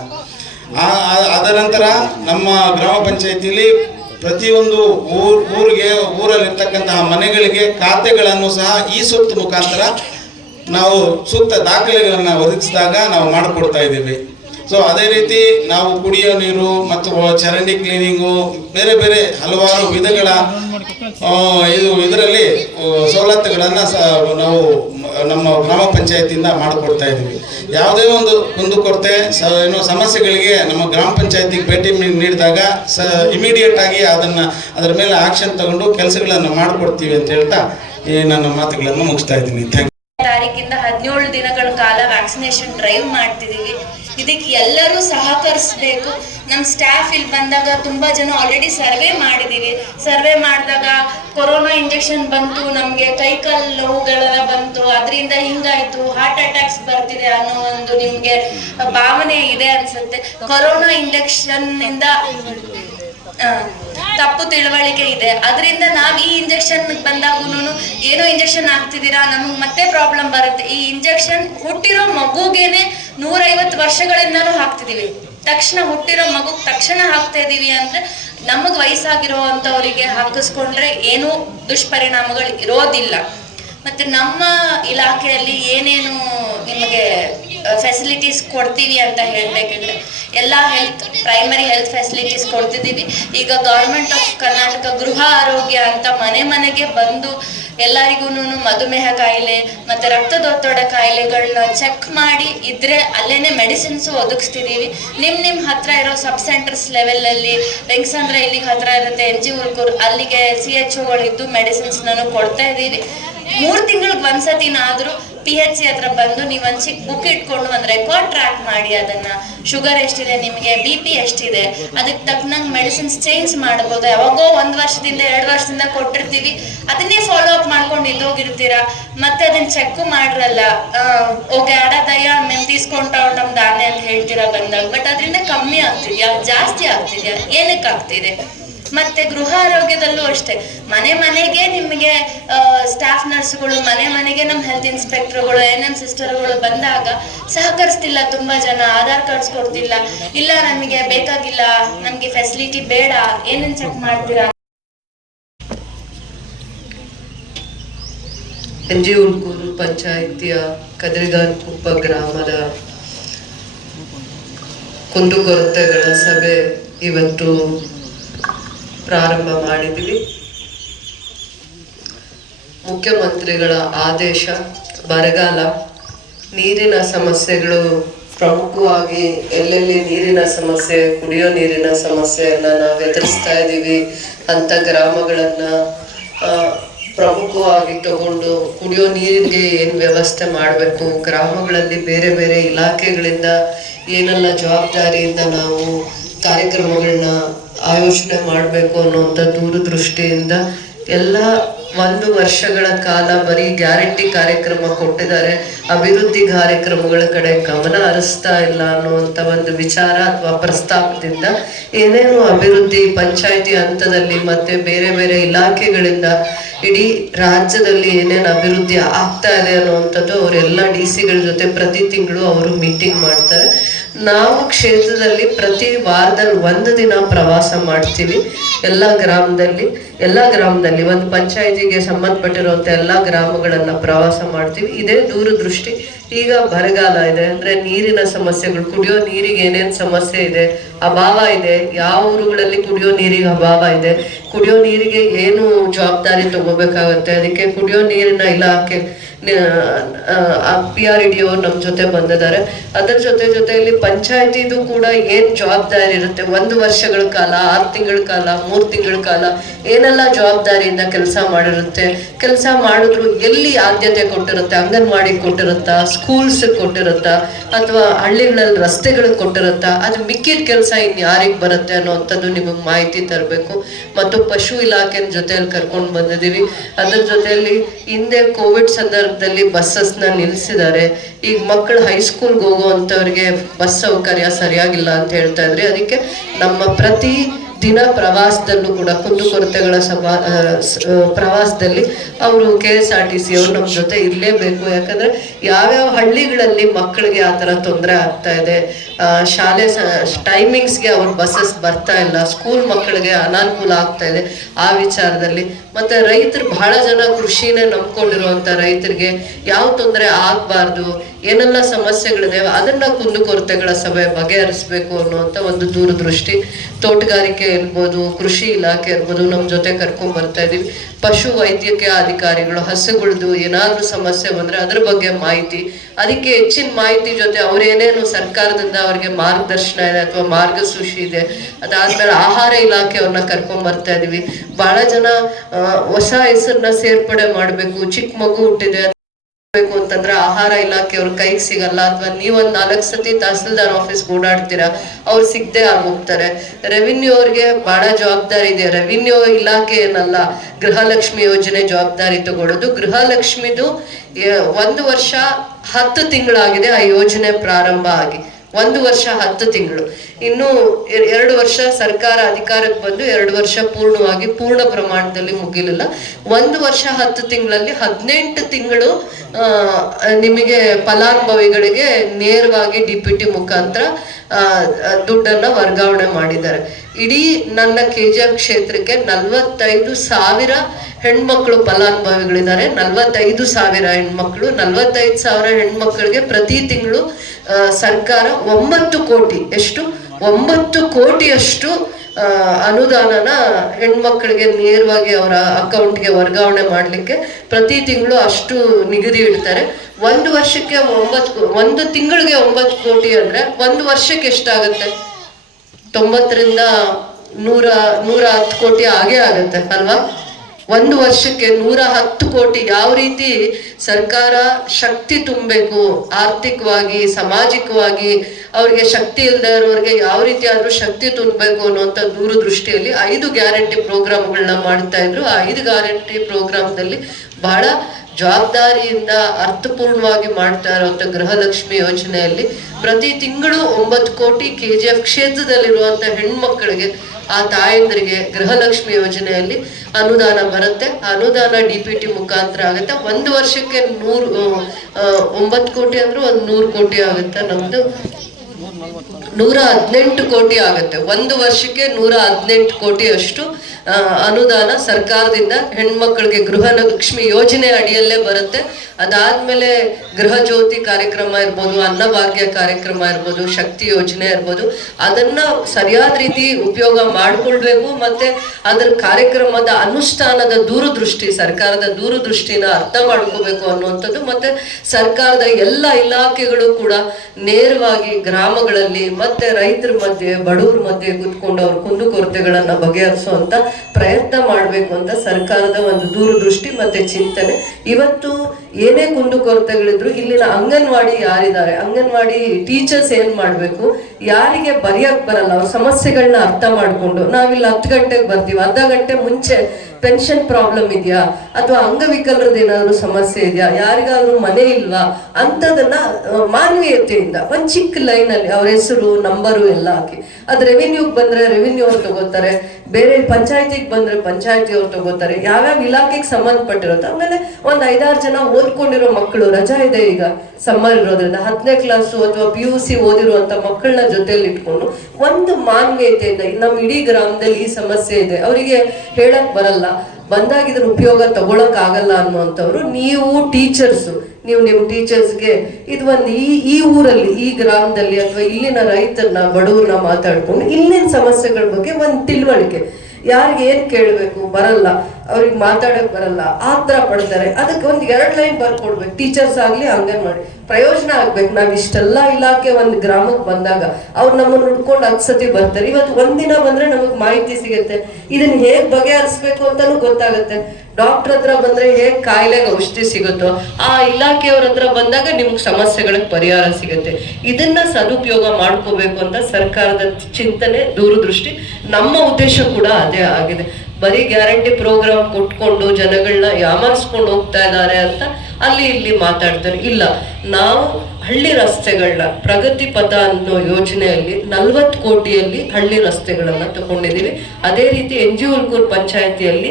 [SPEAKER 8] ನಂತರ ನಮ್ಮ ಗ್ರಾಮ ಪಂಚಾಯಿತಿಯಲ್ಲಿ ಪ್ರತಿಯೊಂದು ಊರ್, ಊರಿಗೆ, ಊರಲ್ಲಿರ್ತಕ್ಕಂತಹ ಮನೆಗಳಿಗೆ ಖಾತೆಗಳನ್ನು ಸಹ ಈ ಸುತ್ತ ಮುಖಾಂತರ ನಾವು ಸೂಕ್ತ ದಾಖಲೆಗಳನ್ನು ಒದಗಿಸಿದಾಗ ನಾವು ಮಾಡಿಕೊಡ್ತಾ ಇದ್ದೀವಿ. ಸೊ ಅದೇ ರೀತಿ ನಾವು ಕುಡಿಯೋ ನೀರು ಮತ್ತು ಚರಂಡಿ ಕ್ಲೀನಿಂಗು ಬೇರೆ ಬೇರೆ ಹಲವಾರು ವಿಧಗಳ ಇದು ಇದರಲ್ಲಿ ಸವಲತ್ತುಗಳನ್ನು ನಾವು ನಮ್ಮ ಗ್ರಾಮ ಪಂಚಾಯತಿಯಿಂದ ಮಾಡಿಕೊಡ್ತಾ ಇದ್ದೀವಿ. ಯಾವುದೇ ಒಂದು ಕುಂದುಕೊರತೆ ಸ, ಏನೋ ಸಮಸ್ಯೆಗಳಿಗೆ ನಮ್ಮ ಗ್ರಾಮ ಪಂಚಾಯತಿಗೆ ಭೇಟಿ ನೀಡಿದಾಗ ಸ ಇಮಿಡಿಯೇಟ್ ಆಗಿ ಅದನ್ನು, ಅದರ ಮೇಲೆ ಆಕ್ಷನ್ ತಗೊಂಡು ಕೆಲಸಗಳನ್ನು ಮಾಡಿಕೊಡ್ತೀವಿ ಅಂತ ಹೇಳ್ತಾ ಈ ನನ್ನ ಮಾತುಗಳನ್ನು ಮುಗಿಸ್ತಾ ಇದ್ದೀನಿ.
[SPEAKER 9] ತಾರೀಕಿಂದ ಹದಿನೇಳು ದಿನಗಳ ಕಾಲ ವ್ಯಾಕ್ಸಿನೇಷನ್ ಡ್ರೈವ್ ಮಾಡ್ತಿದೀವಿ ಇದಕ್ಕೆ ಎಲ್ಲರೂ ಸಹಕರಿಸಬೇಕು. ನಮ್ಮ ಸ್ಟಾಫ್ ಇಲ್ಲಿ ಬಂದಾಗ ತುಂಬಾ ಜನ ಆಲ್ರೆಡಿ ಸರ್ವೆ ಮಾಡಿದೀವಿ. ಸರ್ವೆ ಮಾಡಿದಾಗ ಕೊರೋನಾ ಇಂಜೆಕ್ಷನ್ ಬಂತು ನಮಗೆ ಕೈಕಾಲು ನೋವುಗಳೆಲ್ಲ ಬಂತು. ಅದರಿಂದ ಹಿಂಗಾಯ್ತು. ಹಾರ್ಟ್ ಅಟ್ಯಾಕ್ಸ್ ಬರ್ತಿದೆ ಅನ್ನೋ ಒಂದು ನಿಮ್ಗೆ ಭಾವನೆ ಇದೆ ಅನ್ಸುತ್ತೆ. ಕೊರೋನಾ ಇಂಜೆಕ್ಷನ್ ಇಂದ ಆ, ತಪ್ಪು ತಿಳುವಳಿಕೆ ಇದೆ. ಅದರಿಂದ ನಾವು ಈ ಇಂಜೆಕ್ಷನ್ ಬಂದಾಗೂನು ಏನೋ ಇಂಜೆಕ್ಷನ್ ಹಾಕ್ತಿದ್ದೀರಾ, ನಮಗೆ ಮತ್ತೆ ಪ್ರಾಬ್ಲಮ್ ಬರುತ್ತೆ. ಈ ಇಂಜೆಕ್ಷನ್ ಹುಟ್ಟಿರೋ ಮಗುಗೇನೆ ನೂರೈವತ್ತು ವರ್ಷಗಳಿಂದನೂ ಹಾಕ್ತಿದ್ದೀವಿ ತಕ್ಷಣ ಹುಟ್ಟಿರೋ ಮಗು ತಕ್ಷಣ ಹಾಕ್ತಾ ಇದ್ದೀವಿ ಅಂದ್ರೆ ನಮಗ್ ವಯಸ್ಸಾಗಿರೋವಂಥವರಿಗೆ ಹಾಕಿಸ್ಕೊಂಡ್ರೆ ಏನೂ ದುಷ್ಪರಿಣಾಮಗಳು ಇರೋದಿಲ್ಲ. ಮತ್ತೆ ನಮ್ಮ ಇಲಾಖೆಯಲ್ಲಿ ಏನೇನು ನಿಮಗೆ ಫೆಸಿಲಿಟೀಸ್ ಕೊಡ್ತೀವಿ ಅಂತ ಹೇಳಬೇಕಂದ್ರೆ, ಎಲ್ಲ ಹೆಲ್ತ್ ಪ್ರೈಮರಿ ಹೆಲ್ತ್ ಫೆಸಿಲಿಟೀಸ್ ಕೊಡ್ತಿದ್ದೀವಿ. ಈಗ ಗೌರ್ಮೆಂಟ್ ಆಫ್ ಕರ್ನಾಟಕ ಗೃಹ ಆರೋಗ್ಯ ಅಂತ ಮನೆ ಮನೆಗೆ ಬಂದು ಎಲ್ಲರಿಗೂ ಮಧುಮೇಹ ಕಾಯಿಲೆ ಮತ್ತೆ ರಕ್ತದೊತ್ತಡ ಕಾಯಿಲೆಗಳನ್ನ ಚೆಕ್ ಮಾಡಿ ಇದ್ರೆ ಅಲ್ಲೇನೆ ಮೆಡಿಸಿನ್ಸು ಒದಗಿಸ್ತಿದ್ದೀವಿ. ನಿಮ್ಮ ನಿಮ್ಮ ಹತ್ರ ಇರೋ ಸಬ್ ಸೆಂಟರ್ಸ್ ಲೆವೆಲಲ್ಲಿ ವೆಂಕಸಂದ್ರ ಇಲ್ಲಿಗೆ ಹತ್ರ ಇರುತ್ತೆ, ಎನ್ ಜಿ ಉಲ್ಕೂರ್ ಅಲ್ಲಿಗೆ ಸಿ ಎಚ್ ಒಗಳಿದ್ದು ಮೆಡಿಸಿನ್ಸ್ ನಾನು ಕೊಡ್ತಾ ಇದ್ದೀವಿ. ಮೂರು ತಿಂಗಳಿಗೆ ಒಂದ್ಸತಿನಾದ್ರೂ ಪಿ ಎಚ್ ಸಿ ಹತ್ರ ಬಂದು ನೀವು ಒಂದು ಚಿಕ್ಕ ಬುಕ್ ಇಟ್ಕೊಂಡು ಒಂದು ರೆಕಾರ್ಡ್ ಟ್ರ್ಯಾಕ್ ಮಾಡಿ ಅದನ್ನ. ಶುಗರ್ ಎಷ್ಟಿದೆ, ನಿಮಗೆ ಬಿ ಪಿ ಎಷ್ಟಿದೆ ಅದಕ್ಕೆ ತಕ್ಕನಂಗೆ ಮೆಡಿಸಿನ್ಸ್ ಚೇಂಜ್ ಮಾಡ್ಬೋದು. ಯಾವಾಗೋ ಒಂದು ವರ್ಷದಿಂದ, ಎರಡು ವರ್ಷದಿಂದ ಕೊಟ್ಟಿರ್ತೀವಿ. ಅದನ್ನೇ ಫಾಲೋ ಅಪ್ ಮಾಡ್ಕೊಂಡು ಹೋಗಿರ್ತೀರಾ ಮತ್ತೆ ಅದನ್ನ ಚೆಕ್ ಮಾಡ್ರಲ್ಲ. ಓಕೆ, ಆಡದಯ್ಯ ಮೇಮ್ ತೀಸ್ಕೊಂಟಾವ್ ನಮ್ ದಾನೆ ಅಂತ ಹೇಳ್ತೀರಾ ಬಂದಾಗ. ಬಟ್ ಅದರಿಂದ ಕಮ್ಮಿ ಆಗ್ತಿದ್ಯಾ? ಜಾಸ್ತಿ ಆಗ್ತಿದ್ಯಾ? ಏನಕ್ಕೆ ಆಗ್ತಿದೆ ಮತ್ತೆ ಗೃಹ ಆರೋಗ್ಯದಲ್ಲೂ ಅಷ್ಟೇ. ಮನೆ ಮನೆಗೆ ನಿಮಗೆ ಸ್ಟಾಫ್ ನರ್ಸ್ಗಳು ಮನೆ ಮನೆಗೆ ನಮ್ಮ ಹೆಲ್ತ್ ಇನ್ಸ್ಪೆಕ್ಟರ್ಗಳು ಎನ್ ಎಂ ಸಿಸ್ಟರ್ಗಳು ಬಂದಾಗ ಸಹಕರಿಸ್ತಿಲ್ಲ ತುಂಬಾ ಜನ, ಆಧಾರ್ ಕಾರ್ಡ್ಸ್ ಕೊಡ್ತಿಲ್ಲ. ಇಲ್ಲ ನಮಗೆ ಬೇಕಾಗಿಲ್ಲ, ನಮಗೆ ಫೆಸಿಲಿಟಿ ಬೇಡ, ಏನೇನು ಚೆಕ್ ಮಾಡ್ತೀರಾ?
[SPEAKER 10] ಎನ್ ಜಿ ಉಳ್ಕೂರು ಪಂಚಾಯಿತಿಯ ಕದ್ರಿಗಾನ್ ಕುಪ್ಪ ಗ್ರಾಮದ ಕುಂದುಕೊರತೆಗಳ ಸಭೆ ಇವತ್ತು ಪ್ರಾರಂಭ ಮಾಡಿದ್ವಿ ಮುಖ್ಯಮಂತ್ರಿಗಳ ಆದೇಶ, ಬರಗಾಲ, ನೀರಿನ ಸಮಸ್ಯೆಗಳು ಪ್ರಮುಖವಾಗಿ ಎಲ್ಲೆಲ್ಲಿ ನೀರಿನ ಸಮಸ್ಯೆ, ಕುಡಿಯೋ ನೀರಿನ ಸಮಸ್ಯೆಯನ್ನು ನಾವು ಎದುರಿಸ್ತಾ ಇದ್ದೀವಿ. ಅಂತ ಗ್ರಾಮಗಳನ್ನು ಪ್ರಮುಖವಾಗಿ ತಗೊಂಡು ಕುಡಿಯೋ ನೀರಿಗೆ ಏನು ವ್ಯವಸ್ಥೆ ಮಾಡಬೇಕು? ಗ್ರಾಮಗಳಲ್ಲಿ ಬೇರೆ ಬೇರೆ ಇಲಾಖೆಗಳಿಂದ ಏನೆಲ್ಲ ಜವಾಬ್ದಾರಿಯಿಂದ ನಾವು ಕಾರ್ಯಕ್ರಮಗಳನ್ನ ಆಯೋಜನೆ ಮಾಡಬೇಕು ಅನ್ನುವಂಥ ದೂರದೃಷ್ಟಿಯಿಂದ ಎಲ್ಲ ಒಂದು ವರ್ಷಗಳ ಕಾಲ ಬರೀ ಗ್ಯಾರಂಟಿ ಕಾರ್ಯಕ್ರಮ ಕೊಟ್ಟಿದ್ದಾರೆ. ಅಭಿವೃದ್ಧಿ ಕಾರ್ಯಕ್ರಮಗಳ ಕಡೆ ಗಮನ ಹರಿಸ್ತಾ ಇಲ್ಲ ಅನ್ನುವಂಥ ಒಂದು ವಿಚಾರ ಅಥವಾ ಪ್ರಸ್ತಾಪದಿಂದ ಏನೇನು ಅಭಿವೃದ್ಧಿ ಪಂಚಾಯಿತಿ ಹಂತದಲ್ಲಿ ಮತ್ತೆ ಬೇರೆ ಬೇರೆ ಇಲಾಖೆಗಳಿಂದ ಇಡೀ ರಾಜ್ಯದಲ್ಲಿ ಏನೇನು ಅಭಿವೃದ್ಧಿ ಆಗ್ತಾ ಇದೆ ಅನ್ನುವಂಥದ್ದು ಅವರೆಲ್ಲ ಡಿ ಸಿಗಳ ಜೊತೆ ಪ್ರತಿ ತಿಂಗಳು ಅವರು ಮೀಟಿಂಗ್ ಮಾಡ್ತಾರೆ. ನಾವು ಕ್ಷೇತ್ರದಲ್ಲಿ ಪ್ರತಿ ವಾರದಲ್ಲಿ ಒಂದು ದಿನ ಪ್ರವಾಸ ಮಾಡ್ತೀವಿ. ಎಲ್ಲ ಗ್ರಾಮದಲ್ಲಿ ಎಲ್ಲ ಗ್ರಾಮದಲ್ಲಿ ಒಂದು ಪಂಚಾಯತಿಗೆ ಸಂಬಂಧಪಟ್ಟಿರುವಂಥ ಎಲ್ಲ ಗ್ರಾಮಗಳನ್ನು ಪ್ರವಾಸ ಮಾಡ್ತೀವಿ. ಇದೇ ದೂರದೃಷ್ಟಿ. ಈಗ ಬರಗಾಲ ಇದೆ ಅಂದ್ರೆ ನೀರಿನ ಸಮಸ್ಯೆಗಳು, ಕುಡಿಯೋ ನೀರಿಗೆ ಏನೇನ್ ಸಮಸ್ಯೆ ಇದೆ, ಅಭಾವ ಇದೆ, ಯಾವ ಊರುಗಳಲ್ಲಿ ಕುಡಿಯೋ ನೀರಿಗೆ ಅಭಾವ ಇದೆ, ಕುಡಿಯೋ ನೀರಿಗೆ ಏನು ಜವಾಬ್ದಾರಿ ತಗೋಬೇಕಾಗತ್ತೆ? ಅದಕ್ಕೆ ಕುಡಿಯೋ ನೀರಿನ ಇಲಾಖೆ ಪಿ ಆರ್ ಡಿ ನಮ್ಮ ಜೊತೆ ಬಂದಿದ್ದಾರೆ. ಅದರ ಜೊತೆ ಜೊತೆಯಲ್ಲಿ ಪಂಚಾಯತಿದು ಕೂಡ ಏನ್ ಜವಾಬ್ದಾರಿ ಇರುತ್ತೆ? ಒಂದು ವರ್ಷಗಳ ಕಾಲ, ಆರು ತಿಂಗಳ ಕಾಲ, ಮೂರು ತಿಂಗಳ ಕಾಲ ಏನೆಲ್ಲ ಜವಾಬ್ದಾರಿಯಿಂದ ಕೆಲಸ ಮಾಡಿರುತ್ತೆ? ಕೆಲಸ ಮಾಡಿದ್ರು ಎಲ್ಲಿ ಆದ್ಯತೆ ಕೊಟ್ಟಿರುತ್ತೆ? ಅಂಗನವಾಡಿ ಕೊಟ್ಟಿರುತ್ತಾ? ಸ್ಕೂಲ್ಸ್ ಕೊಟ್ಟಿರುತ್ತಾ? ಅಥವಾ ಹಳ್ಳಿಗಳಲ್ಲಿ ರಸ್ತೆಗಳಿಗೆ ಕೊಟ್ಟಿರುತ್ತಾ? ಅದು ಮಿಕ್ಕಿದ ಕೆಲಸ ಇನ್ ಯಾರಿಗೆ ಬರುತ್ತೆ ಅನ್ನೋವಂಥದ್ದು ನಿಮಗೆ ಮಾಹಿತಿ ತರಬೇಕು. ಮತ್ತು ಪಶು ಇಲಾಖೆ ಜೊತೆಯಲ್ಲಿ ಕರ್ಕೊಂಡು ಬಂದಿದ್ದೀವಿ. ಅದರ ಜೊತೆಯಲ್ಲಿ ಹಿಂದೆ ಕೋವಿಡ್ ಸಂದರ್ಭದಲ್ಲಿ ಬಸ್ಸಸ್ನ ನಿಲ್ಲಿಸಿದ್ದಾರೆ ಈಗ ಮಕ್ಕಳು ಹೈಸ್ಕೂಲ್ಗೆ ಹೋಗುವಂಥವ್ರಿಗೆ ಬಸ್ ಸೌಕರ್ಯ ಸರಿಯಾಗಿಲ್ಲ ಅಂತ ಹೇಳ್ತಾ ಇದ್ರಿ ಅದಕ್ಕೆ ನಮ್ಮ ಪ್ರತಿ ದಿನ ಪ್ರವಾಸದಲ್ಲೂ ಕೂಡ ಕುಂದುಕೊರತೆಗಳ ಸಭಾ ಪ್ರವಾಸದಲ್ಲಿ ಅವರು K S R T C ಅವರು ನಮ್ಮ ಜೊತೆ ಇರಲೇಬೇಕು. ಯಾಕಂದ್ರೆ ಯಾವ್ಯಾವ ಹಳ್ಳಿಗಳಲ್ಲಿ ಮಕ್ಕಳಿಗೆ ಆ ಥರ ತೊಂದರೆ ಆಗ್ತಾ ಇದೆ ಶಾಲೆ ಶಾಲೆ ಟೈಮಿಂಗ್ಸ್ಗೆ ಅವ್ರ ಬಸ್ಸಸ್ ಬರ್ತಾ ಇಲ್ಲ ಸ್ಕೂಲ್ ಮಕ್ಕಳಿಗೆ ಅನಾನುಕೂಲ ಆಗ್ತಾ ಇದೆ. ಆ ವಿಚಾರದಲ್ಲಿ ಮತ್ತೆ ರೈತರು ಬಹಳ ಜನ ಕೃಷಿನೇ ನಂಬ್ಕೊಂಡಿರುವಂತ ರೈತರಿಗೆ ಯಾವ ತೊಂದರೆ ಆಗ್ಬಾರ್ದು, ಏನೆಲ್ಲ ಸಮಸ್ಯೆಗಳಿದೆ ಅದನ್ನ ಕುಂದುಕೊರತೆಗಳ ಸಭೆ ಬಗೆಹರಿಸ್ಬೇಕು ಅನ್ನುವಂತ ಒಂದು ದೂರದೃಷ್ಟಿ. ತೋಟಗಾರಿಕೆ ಇರ್ಬೋದು, ಕೃಷಿ ಇಲಾಖೆ ಇರ್ಬೋದು ನಮ್ಮ ಜೊತೆ ಕರ್ಕೊಂಡ್ ಬರ್ತಾ ಇದೀವಿ. ಪಶು ವೈದ್ಯಕೀಯ ಅಧಿಕಾರಿಗಳು ಹಸುಗಳದ್ದು ಏನಾದ್ರೂ ಸಮಸ್ಯೆ ಬಂದ್ರೆ ಅದ್ರ ಬಗ್ಗೆ ಮಾಹಿತಿ ಅದಕ್ಕೆ ಹೆಚ್ಚಿನ ಮಾಹಿತಿ ಜೊತೆ ಅವ್ರೇನೇನು ಸರ್ಕಾರದಿಂದ ಅವ್ರಿಗೆ ಮಾರ್ಗದರ್ಶನ ಇದೆ ಅಥವಾ ಮಾರ್ಗಸೂಚಿ ಇದೆ, ಅದಾದ್ಮೇಲೆ ಆಹಾರ ಇಲಾಖೆಯವ್ರನ್ನ ಕರ್ಕೊಂಡ್ ಬರ್ತಾ ಇದೀವಿ. ಬಹಳ ಜನ ಹೊಸ ಹೆಸರನ್ನ ಸೇರ್ಪಡೆ ಮಾಡ್ಬೇಕು, ಚಿಕ್ಕ ಮಗು ಹುಟ್ಟಿದೆ ಬೇಕು ಅಂತಂದ್ರೆ ಆಹಾರ ಇಲಾಖೆಯವ್ರ ಕೈಗೆ ಸಿಗಲ್ಲ ಅಥವಾ ನೀವೊಂದ್ ನಾಲ್ಕು ಸತಿ ತಹಸೀಲ್ದಾರ್ ಆಫೀಸ್ ಓಡಾಡ್ತೀರಾ, ಅವ್ರು ಸಿಗದೆ ಹೋಗ್ತಾರೆ ರೆವಿನ್ಯೂ ಅವ್ರಿಗೆ ಬಹಳ ಜವಾಬ್ದಾರಿ ಇದೆ. ರೆವಿನ್ಯೂ ಇಲಾಖೆ ಏನಲ್ಲ ಗೃಹಲಕ್ಷ್ಮಿ ಯೋಜನೆ ಜವಾಬ್ದಾರಿ ತಗೊಳ್ಳೋದು. ಗೃಹಲಕ್ಷ್ಮಿದು ಒಂದು ವರ್ಷ ಹತ್ತು ತಿಂಗಳಾಗಿದೆ ಆ ಯೋಜನೆ ಪ್ರಾರಂಭ ಆಗಿ. ಒಂದು ವರ್ಷ, ಹತ್ತು ತಿಂಗಳು. ಇನ್ನು ಎರಡು ವರ್ಷ ಸರ್ಕಾರ ಅಧಿಕಾರಕ್ಕೆ ಬಂದು ಎರಡು ವರ್ಷ ಪೂರ್ಣವಾಗಿ, ಪೂರ್ಣ ಪ್ರಮಾಣದಲ್ಲಿ ಮುಗಿಲಿಲ್ಲ. ಒಂದು ವರ್ಷ, ಹತ್ತು ತಿಂಗಳಲ್ಲಿ ಹದಿನೆಂಟು ತಿಂಗಳು ನಿಮಗೆ ಫಲಾನುಭವಿಗಳಿಗೆ ನೇರವಾಗಿ ಡಿ ಪಿ ಮುಖಾಂತರ ದುಡ್ಡನ್ನ ವರ್ಗಾವಣೆ ಮಾಡಿದ್ದಾರೆ. ಇಡೀ ನನ್ನ ಕೆ ಜಿ ಎಫ್ ಕ್ಷೇತ್ರಕ್ಕೆ ನಲವತ್ತೈದು ಸಾವಿರ ಹೆಣ್ಮಕ್ಳು ಫಲಾನುಭವಿಗಳಿದ್ದಾರೆ. ನಲವತ್ತೈದು ಸಾವಿರ ಹೆಣ್ಮಕ್ಳು, ನಲವತ್ತೈದು ಸಾವಿರ ಹೆಣ್ಮಕ್ಳಿಗೆ ಪ್ರತಿ ತಿಂಗಳು ಸರ್ಕಾರ ಒಂಬತ್ತು ಕೋಟಿ, ಎಷ್ಟು? ಒಂಬತ್ತು ಕೋಟಿಯಷ್ಟು ಅನುದಾನನ ಹೆಣ್ಮಕ್ಳಿಗೆ ನೇರವಾಗಿ ಅವರ ಅಕೌಂಟ್ಗೆ ವರ್ಗಾವಣೆ ಮಾಡಲಿಕ್ಕೆ ಪ್ರತಿ ತಿಂಗಳು ಅಷ್ಟು ನಿಗದಿ ಇಡ್ತಾರೆ. ಒಂದು ವರ್ಷಕ್ಕೆ ಒಂಬತ್ತು ಒಂದು ತಿಂಗಳಿಗೆ ಒಂಬತ್ತು ಕೋಟಿ ಅಂದ್ರೆ ಒಂದು ವರ್ಷಕ್ಕೆ ಎಷ್ಟಾಗುತ್ತೆ? ತೊಂಬತ್ತರಿಂದ ನೂರ ನೂರ ಹತ್ತು ಕೋಟಿ ಆಗೇ ಆಗುತ್ತೆ, ಅಲ್ವಾ? ಒಂದು ವರ್ಷಕ್ಕೆ ನೂರ ಹತ್ತು ಕೋಟಿ ಯಾವ ರೀತಿ ಸರ್ಕಾರ ಶಕ್ತಿ ತುಂಬಬೇಕು? ಆರ್ಥಿಕವಾಗಿ, ಸಾಮಾಜಿಕವಾಗಿ, ಅವ್ರಿಗೆ ಶಕ್ತಿ ಇಲ್ಲದೆ ಇರೋರಿಗೆ ಯಾವ ರೀತಿ ಆದ್ರೂ ಶಕ್ತಿ ತುಂಬಬೇಕು ಅನ್ನುವಂಥ ದೂರದೃಷ್ಟಿಯಲ್ಲಿ ಐದು ಗ್ಯಾರಂಟಿ ಪ್ರೋಗ್ರಾಮ್ಗಳನ್ನ ಮಾಡ್ತಾ ಇದ್ರು. ಆ ಐದು ಗ್ಯಾರಂಟಿ ಪ್ರೋಗ್ರಾಮ್ದಲ್ಲಿ ಬಹಳ ಜವಾಬ್ದಾರಿಯಿಂದ ಅರ್ಥಪೂರ್ಣವಾಗಿ ಮಾಡ್ತಾ ಇರುವಂತ ಗೃಹಲಕ್ಷ್ಮಿ ಯೋಜನೆಯಲ್ಲಿ ಪ್ರತಿ ತಿಂಗಳು ಒಂಬತ್ತು ಕೋಟಿ ಕೆ ಜಿ ಎಫ್ ಕ್ಷೇತ್ರದಲ್ಲಿರುವಂತ ಹೆಣ್ಮಕ್ಕಳಿಗೆ ಆ ತಾಯಂದ್ರಿಗೆ ಗೃಹಲಕ್ಷ್ಮಿ ಯೋಜನೆಯಲ್ಲಿ ಅನುದಾನ ಬರುತ್ತೆ. ಅನುದಾನ ಡಿ ಪಿ ಟಿ ಮುಖಾಂತರ ಆಗುತ್ತೆ. ಒಂದು ವರ್ಷಕ್ಕೆ ನೂರು ಒಂಬತ್ತು ಕೋಟಿ ಅಂದ್ರೆ ಒಂದು ನೂರು ಕೋಟಿ ಆಗುತ್ತೆ ನಮ್ದು ನೂರ ಹದಿನೆಂಟು ಕೋಟಿ ಆಗುತ್ತೆ. ಒಂದು ವರ್ಷಕ್ಕೆ ನೂರ ಹದಿನೆಂಟು ಕೋಟಿ ಅಷ್ಟು ಅನುದಾನ ಸರ್ಕಾರದಿಂದ ಹೆಣ್ಮಕ್ಳಿಗೆ ಗೃಹ ಲಕ್ಷ್ಮಿ ಯೋಜನೆ ಅಡಿಯಲ್ಲೇ ಬರುತ್ತೆ. ಅದಾದ್ಮೇಲೆ ಗೃಹ ಜ್ಯೋತಿ ಕಾರ್ಯಕ್ರಮ ಇರ್ಬೋದು, ಅನ್ನಭಾಗ್ಯ ಕಾರ್ಯಕ್ರಮ ಇರ್ಬೋದು, ಶಕ್ತಿ ಯೋಜನೆ ಇರ್ಬೋದು, ಅದನ್ನ ಸರಿಯಾದ ರೀತಿ ಉಪಯೋಗ ಮಾಡ್ಕೊಳ್ಬೇಕು. ಮತ್ತೆ ಅದರ ಕಾರ್ಯಕ್ರಮದ ಅನುಷ್ಠಾನದ ದೂರದೃಷ್ಟಿ, ಸರ್ಕಾರದ ದೂರದೃಷ್ಟಿನ ಅರ್ಥ ಮಾಡ್ಕೋಬೇಕು ಅನ್ನುವಂಥದ್ದು. ಮತ್ತೆ ಸರ್ಕಾರದ ಎಲ್ಲ ಇಲಾಖೆಗಳು ಕೂಡ ನೇರವಾಗಿ ಗ್ರಾಮಗಳಲ್ಲಿ ಮತ್ತೆ ರೈತರ ಮಧ್ಯೆ, ಬಡವರ ಮಧ್ಯೆ ಕೂತ್ಕೊಂಡು ಅವ್ರ ಕುಂದುಕೊರತೆಗಳನ್ನ ಬಗೆಹರಿಸುವಂತ ಪ್ರಯತ್ನ ಮಾಡಬೇಕು ಅಂತ ಸರ್ಕಾರದ ಒಂದು ದೂರದೃಷ್ಟಿ ಮತ್ತೆ ಚಿಂತನೆ. ಇವತ್ತು ಏನೇ ಕುಂದುಕೊರತೆಗಳಿದ್ರು ಇಲ್ಲಿನ ಅಂಗನವಾಡಿ ಯಾರಿದ್ದಾರೆ? ಅಂಗನವಾಡಿ ಟೀಚರ್ಸ್ ಏನ್ ಮಾಡ್ಬೇಕು? ಯಾರಿಗೆ ಬರೆಯಕ್ ಬರಲ್ಲ, ಅವ್ರ ಸಮಸ್ಯೆಗಳನ್ನ ಅರ್ಥ ಮಾಡ್ಕೊಂಡು. ನಾವಿಲ್ಲಿ ಹತ್ತು ಗಂಟೆಗೆ ಬರ್ತೀವಿ. ಅರ್ಧ ಗಂಟೆ ಮುಂಚೆ ಪೆನ್ಷನ್ ಪ್ರಾಬ್ಲಮ್ ಇದೆಯಾ? ಅಥವಾ ಅಂಗವಿಕಲರದ್ದು ಏನಾದ್ರು ಸಮಸ್ಯೆ ಇದೆಯಾ? ಯಾರಿಗಾದ್ರೂ ಮನೆ ಇಲ್ವಾ? ಅಂತದನ್ನ ಮಾನವೀಯತೆಯಿಂದ ಒಂದ್ ಚಿಕ್ಕ ಲೈನ್ ಅಲ್ಲಿ ಅವ್ರ ಹೆಸರು, ನಂಬರು ಎಲ್ಲ ಹಾಕಿ. ಅದ್ ರೆವಿನ್ಯೂಗ್ ಬಂದ್ರೆ ರೆವಿನ್ಯೂ ಅವ್ರು ತಗೋತಾರೆ. ಬೇರೆ ಪಂಚಾಯತಿಗೆ ಬಂದ್ರೆ ಪಂಚಾಯತಿ ಅವ್ರು ತಗೋತಾರೆ. ಯಾವ್ಯಾವ ಇಲಾಖೆಗೆ ಸಂಬಂಧಪಟ್ಟಿರುತ್ತೆ, ಆಮೇಲೆ ಒಂದ್ ಐದಾರು ಜನ ಓದ್ಕೊಂಡಿರೋ ಮಕ್ಕಳು, ರಜಾ ಇದೆ ಈಗ ಸಮ್ಮರ್ ಇರೋದ್ರಿಂದ ಹತ್ತನೇ ಕ್ಲಾಸು ಅಥವಾ ಪಿ ಯು ಸಿ ಓದಿರುವಂತ ಮಕ್ಕಳನ್ನ ಜೊತೆಯಲ್ಲಿ ಇಟ್ಕೊಂಡು ಒಂದು ಮಾನವೀಯತೆಯಿಂದ ನಮ್ಮ ಇಡೀ ಗ್ರಾಮದಲ್ಲಿ ಈ ಸಮಸ್ಯೆ ಇದೆ. ಅವರಿಗೆ ಹೇಳಕ್ ಬರಲ್ಲ. ಬಂದಾಗ ಇದ್ರ ಉಪಯೋಗ ತಗೊಳಕ್ ಆಗಲ್ಲ ಅನ್ನುವಂಥವ್ರು ನೀವು ಟೀಚರ್ಸ್ ನೀವು ನಿಮ್ಮ ಟೀಚರ್ಸ್ಗೆ ಇದು ಒಂದು ಈ ಈ ಊರಲ್ಲಿ, ಈ ಗ್ರಾಮದಲ್ಲಿ ಅಥವಾ ಇಲ್ಲಿನ ರೈತರನ್ನ, ಬಡವ್ರನ್ನ ಮಾತಾಡ್ಕೊಂಡು ಇಲ್ಲಿನ ಸಮಸ್ಯೆಗಳ ಬಗ್ಗೆ ಒಂದು ತಿಳುವಳಿಕೆ. ಯಾರಿಗೆ ಏನ್ ಕೇಳಬೇಕು? ಬರಲ್ಲ. ಅವ್ರಿಗೆ ಮಾತಾಡಕ್ ಬರಲ್ಲ. ಆ ಪಡ್ತಾರೆ. ಅದಕ್ಕೆ ಒಂದ್ ಎರಡ್ ಲೈನ್ ಬರ್ಕೊಡ್ಬೇಕು. ಟೀಚರ್ಸ್ ಆಗ್ಲಿ ಅಂಗನವಾಡಿ. ಪ್ರಯೋಜನ ಆಗ್ಬೇಕು. ನಾವ್ ಇಷ್ಟೆಲ್ಲ ಇಲಾಖೆ ಒಂದ್ ಗ್ರಾಮಕ್ಕೆ ಬಂದಾಗ ಅವ್ರು ನಮ್ಮನ್ನ ಹುಡ್ಕೊಂಡು ಹತ್ತು ಸತಿ ಬರ್ತಾರೆ. ಇವತ್ತು ಒಂದಿನ ಬಂದ್ರೆ ನಮಗ್ ಮಾಹಿತಿ ಸಿಗುತ್ತೆ. ಇದನ್ನ ಹೇಗ್ ಬಗೆಹರಿಸ್ಬೇಕು ಅಂತಾನು ಗೊತ್ತಾಗುತ್ತೆ. ಡಾಕ್ಟರ್ ಹತ್ರ ಬಂದ್ರೆ ಹೇಗ್ ಕಾಯಿಲೆಗೆ ಔಷಧಿ ಸಿಗುತ್ತೋ, ಆ ಇಲಾಖೆಯವ್ರ ಹತ್ರ ಬಂದಾಗ ನಿಮ್ಗೆ ಸಮಸ್ಯೆಗಳಿಗೆ ಪರಿಹಾರ ಸಿಗುತ್ತೆ. ಇದನ್ನ ಸದುಪಯೋಗ ಮಾಡ್ಕೋಬೇಕು ಅಂತ ಸರ್ಕಾರದ ಚಿಂತನೆ, ದೂರದೃಷ್ಟಿ, ನಮ್ಮ ಉದ್ದೇಶ ಕೂಡ ಅದೇ ಆಗಿದೆ. ಬರೀ ಗ್ಯಾರಂಟಿ ಪ್ರೋಗ್ರಾಮ್ ಕೊಟ್ಕೊಂಡು ಜನಗಳನ್ನ ಯಾಮಾರಿಸ್ಕೊಂಡು ಹೋಗ್ತಾ ಇದ್ದಾರೆ ಅಂತ ಅಲ್ಲಿ ಇಲ್ಲಿ ಮಾತಾಡ್ತಾರೆ. ಇಲ್ಲ, ನಾವು ಹಳ್ಳಿ ರಸ್ತೆಗಳನ್ನ ಪ್ರಗತಿ ಪಥ ಅನ್ನೋ ಯೋಜನೆಯಲ್ಲಿ ನಲ್ವತ್ತು ಕೋಟಿಯಲ್ಲಿ ಹಳ್ಳಿ ರಸ್ತೆಗಳನ್ನ ತಗೊಂಡಿದ್ದೀವಿ. ಅದೇ ರೀತಿ ಎನ್ ಜಿ ಉಲ್ಕೂರ್ ಪಂಚಾಯತಿಯಲ್ಲಿ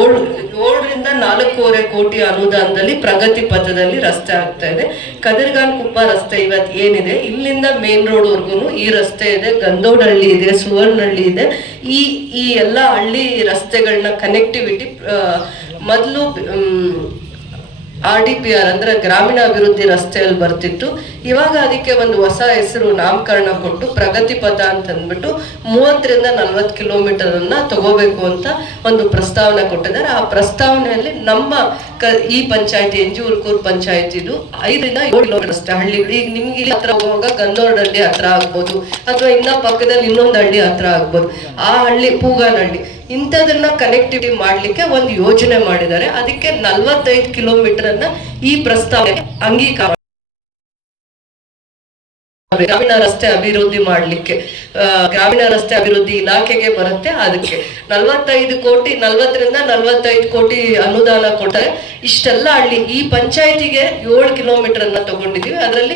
[SPEAKER 10] ಏಳು, ಏಳರಿಂದ ನಾಲ್ಕೂವರೆ ಕೋಟಿ ಅನುದಾನದಲ್ಲಿ ಪ್ರಗತಿ ಪಥದಲ್ಲಿ ರಸ್ತೆ ಆಗ್ತಾ ಇದೆ. ಕದಿರ್ಗಾನ್ ಕುಪ್ಪ ರಸ್ತೆ ಇವತ್ತು ಏನಿದೆ? ಇಲ್ಲಿಂದ ಮೇನ್ ರೋಡ್ವರೆಗೂ ವರ್ಗು ಈ ರಸ್ತೆ ಇದೆ ಗಂಧೋಡಹಳ್ಳಿ ಇದೆ, ಸುವರ್ಣಹಳ್ಳಿ ಇದೆ. ಈ ಈ ಎಲ್ಲ ಹಳ್ಳಿ ರಸ್ತೆಗಳನ್ನ ಕನೆಕ್ಟಿವಿಟಿ ಮೊದಲು ಆರ್ ಡಿ ಪಿ ಆರ್ ಅಂದ್ರೆ ಗ್ರಾಮೀಣ ಅಭಿವೃದ್ಧಿ ರಸ್ತೆಯಲ್ಲಿ ಬರ್ತಿತ್ತು. ಇವಾಗ ಅದಕ್ಕೆ ಒಂದು ಹೊಸ ಹೆಸರು ನಾಮಕರಣ ಕೊಟ್ಟು ಪ್ರಗತಿ ಪಥ ಅಂತ ಅಂದ್ಬಿಟ್ಟು ಮೂವತ್ತರಿಂದ ನಲ್ವತ್ತು ಕಿಲೋಮೀಟರ್ ಅನ್ನ ತಗೋಬೇಕು ಅಂತ ಒಂದು ಪ್ರಸ್ತಾವನೆ ಕೊಟ್ಟಿದ್ದಾರೆ. ಆ ಪ್ರಸ್ತಾವನೆಯಲ್ಲಿ ನಮ್ಮ ಈ ಪಂಚಾಯತಿ ಉಲ್ಕೂರ್ ಪಂಚಾಯತಿದು ಐದರಿಂದ ಏಳು ಕಿಲೋಮೀಟರ್ ಅಷ್ಟೇ ಹಳ್ಳಿಗಳು ಈಗ ನಿಮ್ಗೆ ಇಲ್ಲಿ ಹತ್ರ ಹೋಗುವಾಗ ಗಂದೋಡಹಳ್ಳಿ ಹತ್ರ ಆಗ್ಬೋದು, ಅಥವಾ ಇನ್ನ ಪಕ್ಕದಲ್ಲಿ ಇನ್ನೊಂದು ಹಳ್ಳಿ ಹತ್ರ ಆಗ್ಬೋದು. ಆ ಹಳ್ಳಿ ಪೂಗಾನಹಳ್ಳಿ. ಇಂಥದನ್ನ ಕನೆಕ್ಟಿವಿಟಿ ಮಾಡ್ಲಿಕ್ಕೆ ಒಂದು ಯೋಜನೆ ಮಾಡಿದ್ದಾರೆ. ಅದಕ್ಕೆ ನಲ್ವತ್ತೈದು ಕಿಲೋಮೀಟರ್ ಅನ್ನ ಈ ಪ್ರಸ್ತಾವನೆ ಅಂಗೀಕಾರ ಗ್ರಾಮೀಣ ರಸ್ತೆ ಅಭಿವೃದ್ಧಿ ಮಾಡ್ಲಿಕ್ಕೆ ಗ್ರಾಮೀಣ ರಸ್ತೆ ಅಭಿವೃದ್ಧಿ ಇಲಾಖೆಗೆ ಬರುತ್ತೆ. ಅದಕ್ಕೆ ನಲ್ವತ್ತೈದು ಕೋಟಿ, ನಲ್ವತ್ತರಿಂದ ನಲ್ವತ್ತೈದು ಕೋಟಿ ಅನುದಾನ ಕೊಟ್ಟರೆ ಇಷ್ಟೆಲ್ಲ ಹಳ್ಳಿ ಈ ಪಂಚಾಯತಿಗೆ ಏಳು ಕಿಲೋಮೀಟರ್ ಅನ್ನ ತಗೊಂಡಿದೀವಿ ಅದರಲ್ಲಿ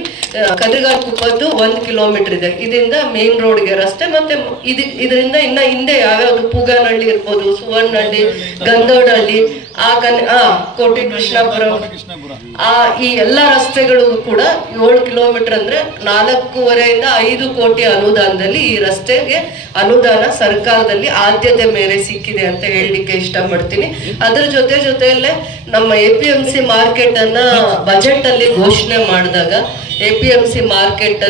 [SPEAKER 10] ಕದಿರ್ಗಾಲ್ ಕುಪ್ಪದ್ದು ಒಂದ್ ಕಿಲೋಮೀಟರ್ ಇದೆ. ಇದರಿಂದ ಮೇನ್ ರೋಡ್ಗೆ ರಸ್ತೆ ಮತ್ತೆ ಇದು, ಇದರಿಂದ ಇನ್ನ ಹಿಂದೆ ಯಾವ್ಯಾವ್ದು ಪೂಗಾನಹಳ್ಳಿ ಇರ್ಬೋದು, ಸುವರ್ಣಹಳ್ಳಿ ಗಂಧೋಡಹಳ್ಳಿ ಆ ಕನ್, ಆ, ಕೋಟಿ ಕೃಷ್ಣಾಪುರ. ಆ, ಈ ಎಲ್ಲ ರಸ್ತೆಗಳು ಕೂಡ ಏಳು ಕಿಲೋಮೀಟರ್ ಅಂದ್ರೆ ನಾಲ್ಕೂವರೆಯಿಂದ ಐದು ಕೋಟಿ ಅನುದಾನದಲ್ಲಿ ಈ ರಸ್ತೆಗೆ ಅನುದಾನ ಸರ್ಕಾರದಲ್ಲಿ ಆದ್ಯತೆ ಮೇಲೆ ಸಿಕ್ಕಿದೆ ಅಂತ ಹೇಳಲಿಕ್ಕೆ ಇಷ್ಟಪಡ್ತೀನಿ. ಅದ್ರ ಜೊತೆ ಜೊತೆಯಲ್ಲೇ ನಮ್ಮ A P M C market ಅನ್ನ ಬಜೆಟ್ ಅಲ್ಲಿ ಘೋಷಣೆ ಮಾಡಿದಾಗ A P M C market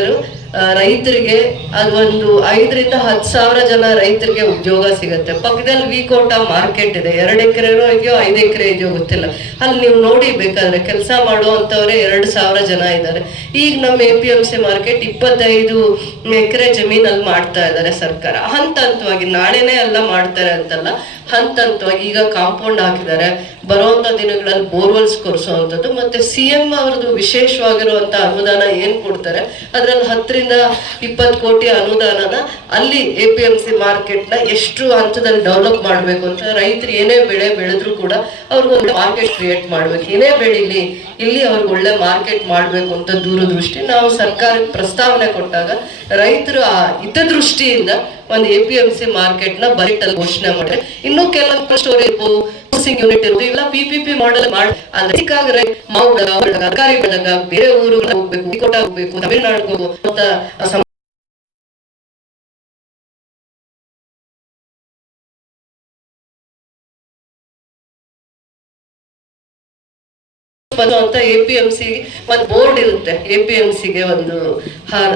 [SPEAKER 10] ರೈತರಿಗೆ ಅದೊಂದು ಐದರಿಂದ ಹತ್ತು ಸಾವಿರ ಜನ ರೈತರಿಗೆ ಉದ್ಯೋಗ ಸಿಗುತ್ತೆ. ಪಕ್ಕದಲ್ಲಿ ವಿಕೋಟ ಮಾರ್ಕೆಟ್ ಇದೆ. ಎರಡು ಎಕರೆನೋ ಇದೆಯೋ ಐದು ಎಕರೆ ಇದೆಯೋ ಗೊತ್ತಿಲ್ಲ. ಅಲ್ಲಿ ನೀವು ನೋಡಿ ಬೇಕಾದ್ರೆ ಕೆಲಸ ಮಾಡುವಂಥವ್ರೆ ಎರಡು ಸಾವಿರ ಜನ ಇದ್ದಾರೆ. ಈಗ ನಮ್ಮ A P M C market ಇಪ್ಪತ್ತೈದು ಎಕರೆ ಜಮೀನಲ್ಲಿ ಮಾಡ್ತಾ ಇದ್ದಾರೆ ಸರ್ಕಾರ. ಹಂತ ಹಂತವಾಗಿ ನಾಳೆನೇ ಎಲ್ಲ ಮಾಡ್ತಾರೆ ಅಂತಲ್ಲ ಹಂತ ಹಂತವಾಗಿ ಈಗ ಕಾಂಪೌಂಡ್ ಹಾಕಿದ್ದಾರೆ. ಬರುವಂತ ದಿನಗಳಲ್ಲಿ ಬೋರ್ವೆಲ್ಸ್ ಕೊರಿಸುವಂಥದ್ದು. ಮತ್ತೆ ಸಿ ಎಂ ಅವ್ರದ್ದು ವಿಶೇಷವಾಗಿರುವಂತ ಅನುದಾನ ಏನ್ ಕೊಡ್ತಾರೆ? ಅದ್ರಲ್ಲಿ ಹತ್ತರಿಂದ ಇಪ್ಪತ್ತು ಕೋಟಿ ಅನುದಾನನ ಅಲ್ಲಿ ಎ ಪಿ ಎಂ ಸಿ ಮಾರ್ಕೆಟ್ನ ಎಷ್ಟು ಹಂತದಲ್ಲಿ ಡೆವಲಪ್ ಮಾಡ್ಬೇಕು ಅಂತ ರೈತರು ಏನೇ ಬೆಳೆ ಬೆಳೆದ್ರು ಕೂಡ ಅವ್ರಿಗೆ ಒಳ್ಳೆ ಮಾರ್ಕೆಟ್ ಕ್ರಿಯೇಟ್ ಮಾಡ್ಬೇಕು. ಏನೇ ಬೆಳಿಲಿ ಇಲ್ಲಿ ಅವ್ರಿಗೆ ಒಳ್ಳೆ ಮಾರ್ಕೆಟ್ ಮಾಡ್ಬೇಕು ಅಂತ ದೂರದೃಷ್ಟಿ ನಾವು ಸರ್ಕಾರಕ್ಕೆ ಪ್ರಸ್ತಾವನೆ ಕೊಟ್ಟಾಗ ರೈತರು ಆ ಹಿತದೃಷ್ಟಿಯಿಂದ ಒಂದು ಎ ಪಿ ಎಂ ಸಿ ಮಾರ್ಕೆಟ್ನ ಬಜೆಟ್ ಅಲ್ಲಿ ಘೋಷಣೆ ಮಾಡಿದ್ರೆ ಇನ್ನು ಕೆಲವೊಂದು ಸ್ಟೋರ್ ಇರ್ಬೋದು ಹೌಸಿಂಗ್ ಯೂನಿಟ್ ಇರ್ಬೋದು, ಇಲ್ಲ ಪಿ ಪಿ ಪಿ ಮಾಡೆಲ್ ಮಾಡಿ, ಅಂದ್ರೆ ಸಿಕ್ಕಾಗ್ರೆ ಮಾವು ತರಕಾರಿ ಬೆಳೆದಾಗ ಬೇರೆ ಊರುಗಳ ಹೋಗ್ಬೇಕು ಕೋಟ ಹೋಗ್ಬೇಕು, ತಮಿಳ್ನಾಡಿಗೆ ಹೋಗ್ಬೇಕು ಅಂತ ಎ ಪಿ ಎಂ ಸಿ ಒಂದು ಬೋರ್ಡ್ ಇರುತ್ತೆ, ಎ ಪಿ ಎಂ ಸಿಗೆ ಒಂದು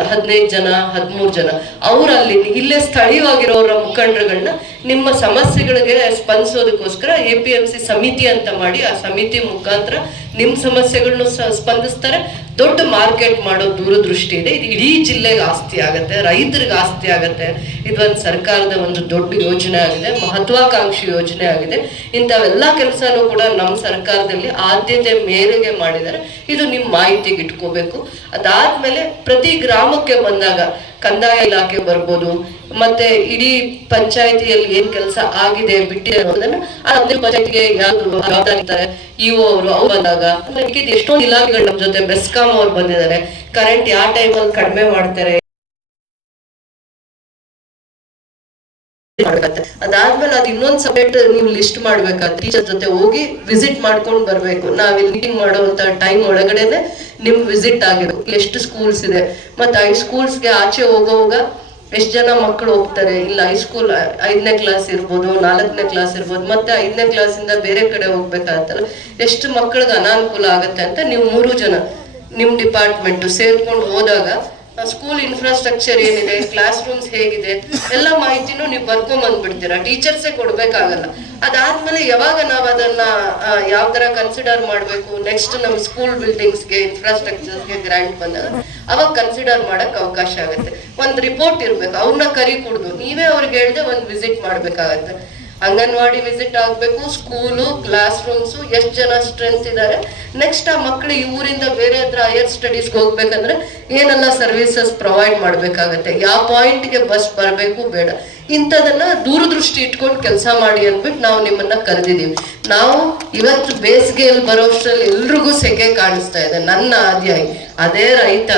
[SPEAKER 10] ಹದಿನೈದು ಜನ, ಹದಿಮೂರು ಜನ. ಅವರಲ್ಲಿ ಇಲ್ಲೇ ಸ್ಥಳೀಯವಾಗಿರೋರ ಮುಖಂಡರುಗಳನ್ನ ನಿಮ್ಮ ಸಮಸ್ಯೆಗಳಿಗೆ ಸ್ಪಂದಿಸೋದಕ್ಕೋಸ್ಕರ ಎ ಪಿ ಎಂ ಸಿ ಸಮಿತಿ ಅಂತ ಮಾಡಿ ಆ ಸಮಿತಿ ಮುಖಾಂತರ ನಿಮ್ಮ ಸಮಸ್ಯೆಗಳನ್ನು ಸ್ಪಂದಿಸ್ತಾರೆ. ದೊಡ್ಡ ಮಾರ್ಕೆಟ್ ಮಾಡೋ ದೂರದೃಷ್ಟಿ ಇದೆ. ಇದು ಇಡೀ ಜಿಲ್ಲೆಗೆ ಆಸ್ತಿ ಆಗತ್ತೆ, ರೈತರಿಗೆ ಆಸ್ತಿ ಆಗತ್ತೆ. ಒಂದು ಸರ್ಕಾರದ ಒಂದು ದೊಡ್ಡ ಯೋಜನೆ ಆಗಿದೆ, ಮಹತ್ವಾಕಾಂಕ್ಷಿ ಯೋಜನೆ ಆಗಿದೆ. ಇಂಥವೆಲ್ಲ ಕೆಲಸನೂ ಕೂಡ ನಮ್ಮ ಸರ್ಕಾರದಲ್ಲಿ ಆದ್ಯತೆ ಮೇರೆಗೆ ಮಾಡಿದ್ದಾರೆ. ಇದು ನಿಮ್ಮ ಮಾಹಿತಿಗೆ ಇಟ್ಕೋಬೇಕು. ಅದಾದ್ಮೇಲೆ ಪ್ರತಿ ಗ್ರಾಮಕ್ಕೆ ಬಂದಾಗ ಕಂದಾಯ ಇಲಾಖೆ ಬರ್ಬೋದು, ಮತ್ತೆ ಇಡೀ ಪಂಚಾಯತಿಯಲ್ಲಿ ಏನ್ ಕೆಲಸ ಆಗಿದೆ ಬಿಟ್ಟಿದೆ ಅನ್ನೋದನ್ನ ಒಂದು ಪಂಚಾಯತಿಗೆ ಯಾರು ಇರ್ತಾರೆ ಇಒ ಅವರು, ಅವ್ರು ಬಂದಾಗ. ಎಷ್ಟೊಂದು ಇಲಾಖೆಗಳು ನಮ್ಮ ಜೊತೆ ಬೆಸ್ಕಾಂ ಅವ್ರು ಬಂದಿದ್ದಾರೆ. ಕರೆಂಟ್ ಯಾವ ಟೈಮಲ್ಲಿ ಕಡಿಮೆ ಮಾಡ್ತಾರೆ? ಮಾಡ್ಕತ್ತೆ. ಅದಾದ್ಮೇಲೆ ಅದ್ ಇನ್ನೊಂದ್ ಸಬ್ಜೆಕ್ಟ್ ನೀವು ಲಿಸ್ಟ್ ಮಾಡ್ಬೇಕಾದ್ರೆ ಟೀಚರ್ ಜೊತೆ ಹೋಗಿ ವಿಸಿಟ್ ಮಾಡ್ಕೊಂಡು ಬರ್ಬೇಕು. ನಾವ್ ಮೀಟಿಂಗ್ ಮಾಡುವಂತ ಟೈಮ್ ಒಳಗಡೆನೆ ನಿಮ್ ವಿಸಿಟ್ ಆಗಿರ್ಬೇಕು ಎಷ್ಟು ಸ್ಕೂಲ್ಸ್ ಇದೆ. ಮತ್ತೆ ಐ ಸ್ಕೂಲ್ಸ್ಗೆ ಆಚೆ ಹೋಗೋವಾಗ ಎಷ್ಟು ಜನ ಮಕ್ಕಳು ಹೋಗ್ತಾರೆ? ಇಲ್ಲ ಹೈಸ್ಕೂಲ್ ಐದನೇ ಕ್ಲಾಸ್ ಇರ್ಬೋದು, ನಾಲ್ಕನೇ ಕ್ಲಾಸ್ ಇರ್ಬೋದು, ಮತ್ತೆ ಐದನೇ ಕ್ಲಾಸಿಂದ ಬೇರೆ ಕಡೆ ಹೋಗ್ಬೇಕಾಗತ್ತಲ್ಲ. ಎಷ್ಟು ಮಕ್ಕಳಿಗೆ ಅನಾನುಕೂಲ ಆಗತ್ತೆ ಅಂತ ನೀವು ಮೂರು ಜನ, ನಿಮ್ ಡಿಪಾರ್ಟ್ಮೆಂಟ್ ಸೇರ್ಕೊಂಡು ಹೋದಾಗ ಸ್ಕೂಲ್ ಇನ್ಫ್ರಾಸ್ಟ್ರಕ್ಚರ್ ಏನಿದೆ ಕ್ಲಾಸ್ ರೂಮ್ಸ್ ಹೇಗಿದೆ, ಎಲ್ಲ ಮಾಹಿತಿನೂ ನೀವು ಬರ್ಕೊಂಡ್ ಬಂದ್ಬಿಡ್ತೀರಾ ಟೀಚರ್ಸೇ ಕೊಡ್ಬೇಕಾಗಲ್ಲ. ಅದಾದ್ಮೇಲೆ ಯಾವಾಗ ನಾವು ಅದನ್ನ ಯಾವ ತರ ಕನ್ಸಿಡರ್ ಮಾಡ್ಬೇಕು? ನೆಕ್ಸ್ಟ್ ನಮ್ ಸ್ಕೂಲ್ ಬಿಲ್ಡಿಂಗ್ಸ್ಗೆ ಇನ್ಫ್ರಾಸ್ಟ್ರಕ್ಚರ್ಸ್ಗೆ ಗ್ರಾಂಟ್ ಬಂದಾಗ, ಅವಾಗ ಕನ್ಸಿಡರ್ ಮಾಡಕ್ ಅವಕಾಶ ಆಗುತ್ತೆ. ಒಂದ್ ರಿಪೋರ್ಟ್ ಇರ್ಬೇಕು, ಅವ್ರನ್ನ ಕರಿ ಕುಡ್ದು ನೀವೇ ಅವ್ರಿಗೆ ಹೇಳ್ದೆ ಒಂದ್ ವಿಸಿಟ್ ಮಾಡ್ಬೇಕಾಗತ್ತೆ. ಅಂಗನವಾಡಿ ವಿಸಿಟ್ ಆಗ್ಬೇಕು ಸ್ಕೂಲು ಕ್ಲಾಸ್ ರೂಮ್ಸು ಎಷ್ಟು ಜನ ಸ್ಟ್ರೆಂತ್ ಇದ್ದಾರೆ ನೆಕ್ಸ್ಟ್ ಆ ಮಕ್ಕಳು ಈ ಊರಿಂದ ಬೇರೆ ಹತ್ರ ಹೈಯರ್ ಸ್ಟಡೀಸ್ಗೆ ಹೋಗ್ಬೇಕಂದ್ರೆ ಏನೆಲ್ಲ ಸರ್ವಿಸಸ್ ಪ್ರೊವೈಡ್ ಮಾಡ್ಬೇಕಾಗತ್ತೆ. ಯಾವ ಪಾಯಿಂಟ್ಗೆ ಬಸ್ ಬರಬೇಕು ಬೇಡ. ಇಂಥದನ್ನ ದೂರದೃಷ್ಟಿ ಇಟ್ಕೊಂಡು ಕೆಲಸ ಮಾಡಿ ಅಂದ್ಬಿಟ್ಟು ನಾವು ನಿಮ್ಮನ್ನ ಕರೆದಿದ್ದೀವಿ ನಾವು ಇವತ್ತು ಬೇಸಿಗೆಯಲ್ಲಿ ಬರೋಷ್ಟರಲ್ಲಿ ಎಲ್ರಿಗೂ ಸೆಕೆ ಕಾಣಿಸ್ತಾ ಇದೆ. ನನ್ನ ಆದಿಯಾಗಿ ಅದೇ ರೈತ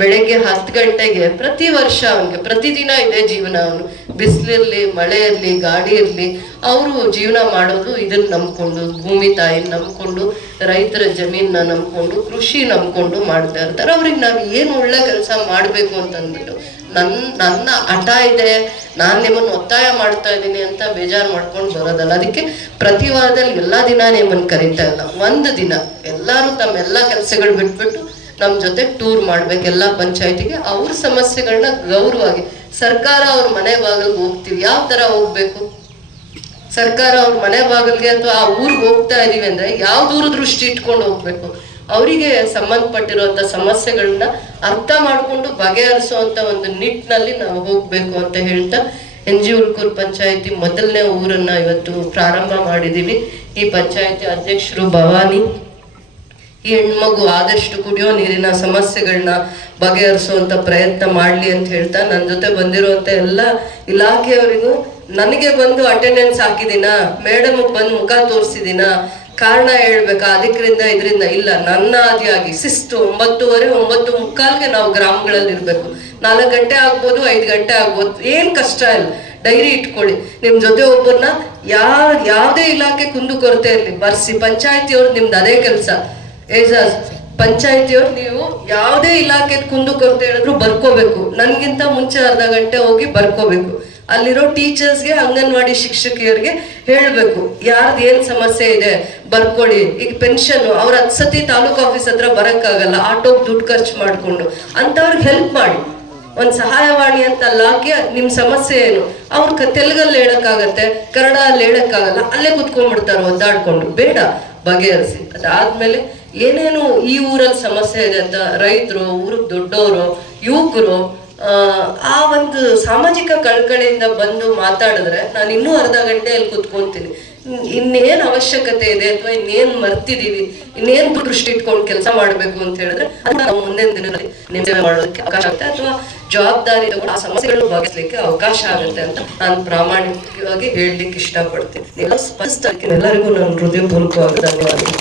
[SPEAKER 10] ಬೆಳಗ್ಗೆ ಹತ್ತು ಗಂಟೆಗೆ ಪ್ರತಿ ವರ್ಷ ಅವನಿಗೆ ಪ್ರತಿದಿನ ಇದೆ ಜೀವನ ಅವನು. ಬಿಸಿಲಿರ್ಲಿ ಮಳೆ ಇರ್ಲಿ ಗಾಳಿ ಇರಲಿ ಅವರು ಜೀವನ ಮಾಡೋದು ಇದನ್ನ ನಂಬ್ಕೊಂಡು, ಭೂಮಿ ತಾಯಿನ ನಂಬ್ಕೊಂಡು, ರೈತರ ಜಮೀನ ನಂಬ್ಕೊಂಡು, ಕೃಷಿ ನಂಬ್ಕೊಂಡು ಮಾಡ್ತಾ ಇರ್ತಾರೆ. ಅವ್ರಿಗೆ ನಾವು ಏನು ಒಳ್ಳೆ ಕೆಲಸ ಮಾಡಬೇಕು ಅಂತಂದ್ಬಿಟ್ಟು ನನ್ನ ನನ್ನ ಹಠ ಇದೆ, ನಾನು ನಿಮ್ಮನ್ನು ಒತ್ತಾಯ ಮಾಡ್ತಾ ಇದ್ದೀನಿ ಅಂತ ಬೇಜಾರು ಮಾಡ್ಕೊಂಡು ಬರೋದಲ್ಲ. ಅದಕ್ಕೆ ಪ್ರತಿ ವಾರದಲ್ಲಿ ಎಲ್ಲಾ ದಿನ ನಿಮ್ಮನ್ನು ಕರಿತಾ ಇಲ್ಲ. ಒಂದು ದಿನ ಎಲ್ಲರೂ ತಮ್ಮೆಲ್ಲ ಕೆಲಸಗಳು ಬಿಟ್ಬಿಟ್ಟು ನಮ್ಮ ಜೊತೆ ಟೂರ್ ಮಾಡ್ಬೇಕು ಎಲ್ಲ ಪಂಚಾಯತಿಗೆ, ಅವ್ರ ಸಮಸ್ಯೆಗಳನ್ನ ಗೌರವವಾಗಿ ಸರ್ಕಾರ ಅವ್ರ ಮನೆ ಬಾಗಿಲ್ಗೆ ಹೋಗ್ತೀವಿ. ಯಾವ ತರ ಹೋಗ್ಬೇಕು? ಸರ್ಕಾರ ಅವ್ರ ಮನೆ ಬಾಗಿಲ್ಗೆ ಅಥವಾ ಆ ಊರಿಗೆ ಹೋಗ್ತಾ ಇದೀವಿ ಅಂದ್ರೆ ಯಾವ ದೂರದೃಷ್ಟಿ ಇಟ್ಕೊಂಡು ಹೋಗ್ಬೇಕು? ಅವರಿಗೆ ಸಂಬಂಧಪಟ್ಟಿರುವಂತ ಸಮಸ್ಯೆಗಳನ್ನ ಅರ್ಥ ಮಾಡ್ಕೊಂಡು ಬಗೆಹರಿಸುವಂತ ಒಂದು ನಿಟ್ಟಿನಲ್ಲಿ ನಾವು ಹೋಗ್ಬೇಕು ಅಂತ ಹೇಳ್ತಾ ಎನ್ ಜಿ ಉಳ್ಕೂರ್ ಪಂಚಾಯತಿ ಮೊದಲನೇ ಊರನ್ನ ಇವತ್ತು ಪ್ರಾರಂಭ ಮಾಡಿದೀವಿ. ಈ ಪಂಚಾಯತಿ ಅಧ್ಯಕ್ಷರು ಭವಾನಿ. ಈ ಹೆಣ್ಮಗು ಆದಷ್ಟು ಕುಡಿಯೋ ನೀರಿನ ಸಮಸ್ಯೆಗಳನ್ನ ಬಗೆಹರಿಸುವಂತ ಪ್ರಯತ್ನ ಮಾಡ್ಲಿ ಅಂತ ಹೇಳ್ತಾ ನನ್ನ ಜೊತೆ ಬಂದಿರುವಂತ ಎಲ್ಲ ಇಲಾಖೆಯವರಿಗೂ ನನಗೆ ಬಂದು ಅಟೆಂಡೆನ್ಸ್ ಹಾಕಿದಿನ ಮೇಡಮ್ ಬಂದು ಮುಖ ತೋರಿಸಿದಿನ. ಕಾರಣ ಹೇಳ್ಬೇಕಾ? ಅದಕ್ಕಿಂದ ಇದರಿಂದ ಇಲ್ಲ. ನನ್ನ ಆದಿಯಾಗಿ ಶಿಸ್ತು ಒಂಬತ್ತುವರೆ, ಒಂಬತ್ತು ಮುಕ್ಕಾಲ್ಗೆ ನಾವು ಗ್ರಾಮಗಳಲ್ಲಿ ಇರಬೇಕು. ನಾಲ್ಕು ಗಂಟೆ ಆಗ್ಬೋದು, ಐದು ಗಂಟೆ ಆಗ್ಬೋದು. ಏನ್ ಕಷ್ಟ ಇಲ್ಲ. ಡೈರಿ ಇಟ್ಕೊಳ್ಳಿ. ನಿಮ್ ಜೊತೆ ಒಬ್ಬರನ್ನ ಯಾವ ಯಾವುದೇ ಇಲಾಖೆ ಕುಂದು ಕೊರತೆ ಇರಲಿ. ಬರ್ಸಿ, ಪಂಚಾಯತಿಯವ್ರು ನಿಮ್ದು ಅದೇ ಕೆಲಸ. ಏಜಾಜ್ ಪಂಚಾಯತಿಯವ್ರು, ನೀವು ಯಾವುದೇ ಇಲಾಖೆ ಕುಂದು ಕೊರತೆ ಹೇಳಿದ್ರು ಬರ್ಕೋಬೇಕು. ನನ್ಗಿಂತ ಮುಂಚೆ ಅರ್ಧ ಗಂಟೆ ಹೋಗಿ ಬರ್ಕೋಬೇಕು. ಅಲ್ಲಿರೋ ಟೀಚರ್ಸ್ಗೆ, ಅಂಗನವಾಡಿ ಶಿಕ್ಷಕಿಯರಿಗೆ ಹೇಳಬೇಕು. ಯಾರ್ದು ಏನು ಸಮಸ್ಯೆ ಇದೆ ಬರ್ಕೊಳ್ಳಿ ಈಗ ಪೆನ್ಷನ್ ಅವ್ರ ಸತಿ ತಾಲೂಕು ಆಫೀಸ್ ಹತ್ರ ಬರೋಕ್ಕಾಗಲ್ಲ. ಆಟೋಗೆ ದುಡ್ಡು ಖರ್ಚು ಮಾಡಿಕೊಂಡು. ಅಂತವ್ರಿಗೆ ಹೆಲ್ಪ್ ಮಾಡಿ. ಒಂದು ಸಹಾಯವಾಣಿ ಅಂತ ಲಾಕಿ ನಿಮ್ಮ ಸಮಸ್ಯೆ ಏನು? ಅವ್ರ ಕ- ತೆಲುಗಲ್ಲಿ ಕನ್ನಡ ಅಲ್ಲಿ ಹೇಳೋಕ್ಕಾಗಲ್ಲ. ಅಲ್ಲೇ ಕುತ್ಕೊಂಡ್ಬಿಡ್ತಾರೆ, ಒದ್ದಾಡ್ಕೊಂಡು. ಬೇಡ, ಬಗೆಹರಿಸಿ. ಅದಾದ್ಮೇಲೆ ಏನೇನು ಈ ಊರಲ್ಲಿ ಸಮಸ್ಯೆ ಇದೆ ಅಂತ ರೈತರು ಊರಿಗೆ ದೊಡ್ಡವರು ಯುವಕರು ಆ, ಒಂದು ಸಾಮಾಜಿಕ ಕಳಕಳಿಯಿಂದ ಬಂದು ಮಾತಾಡಿದ್ರೆ ನಾನು ಇನ್ನೂ ಅರ್ಧ ಗಂಟೆ ಅಲ್ಲಿ ಕುತ್ಕೊಂತೀನಿ. ಇನ್ನೇನು ಅವಶ್ಯಕತೆ ಇದೆ ಅಥವಾ ಇನ್ನೇನ್ ಮರ್ತಿದೀವಿ ಇನ್ನೇನ್ ದೃಷ್ಟಿ ಇಟ್ಕೊಂಡು ಕೆಲಸ ಮಾಡಬೇಕು ಅಂತ ಹೇಳಿದ್ರೆ ನಾವು ಮುಂದಿನ ದಿನದಲ್ಲಿ ನಿಮಗೆ ಮಾಡೋದಕ್ಕೆ ಅವಕಾಶ ಆಗುತ್ತೆ ಅಥವಾ ಜವಾಬ್ದಾರಿ ತಗೊಂಡು ಆ ಸಮಸ್ಯೆಗಳನ್ನು ಬಗೆಹರಿಸಲಿಕ್ಕೆ ಅವಕಾಶ ಆಗುತ್ತೆ ಅಂತ ನಾನು ಪ್ರಾಮಾಣಿಕವಾಗಿ ಹೇಳಲಿಕ್ಕೆ ಇಷ್ಟಪಡ್ತೀನಿ. ಎಲ್ಲರಿಗೂ ನಾನು ಹೃದಯಪೂರ್ವಕವಾಗಿ ಧನ್ಯವಾದಗಳು.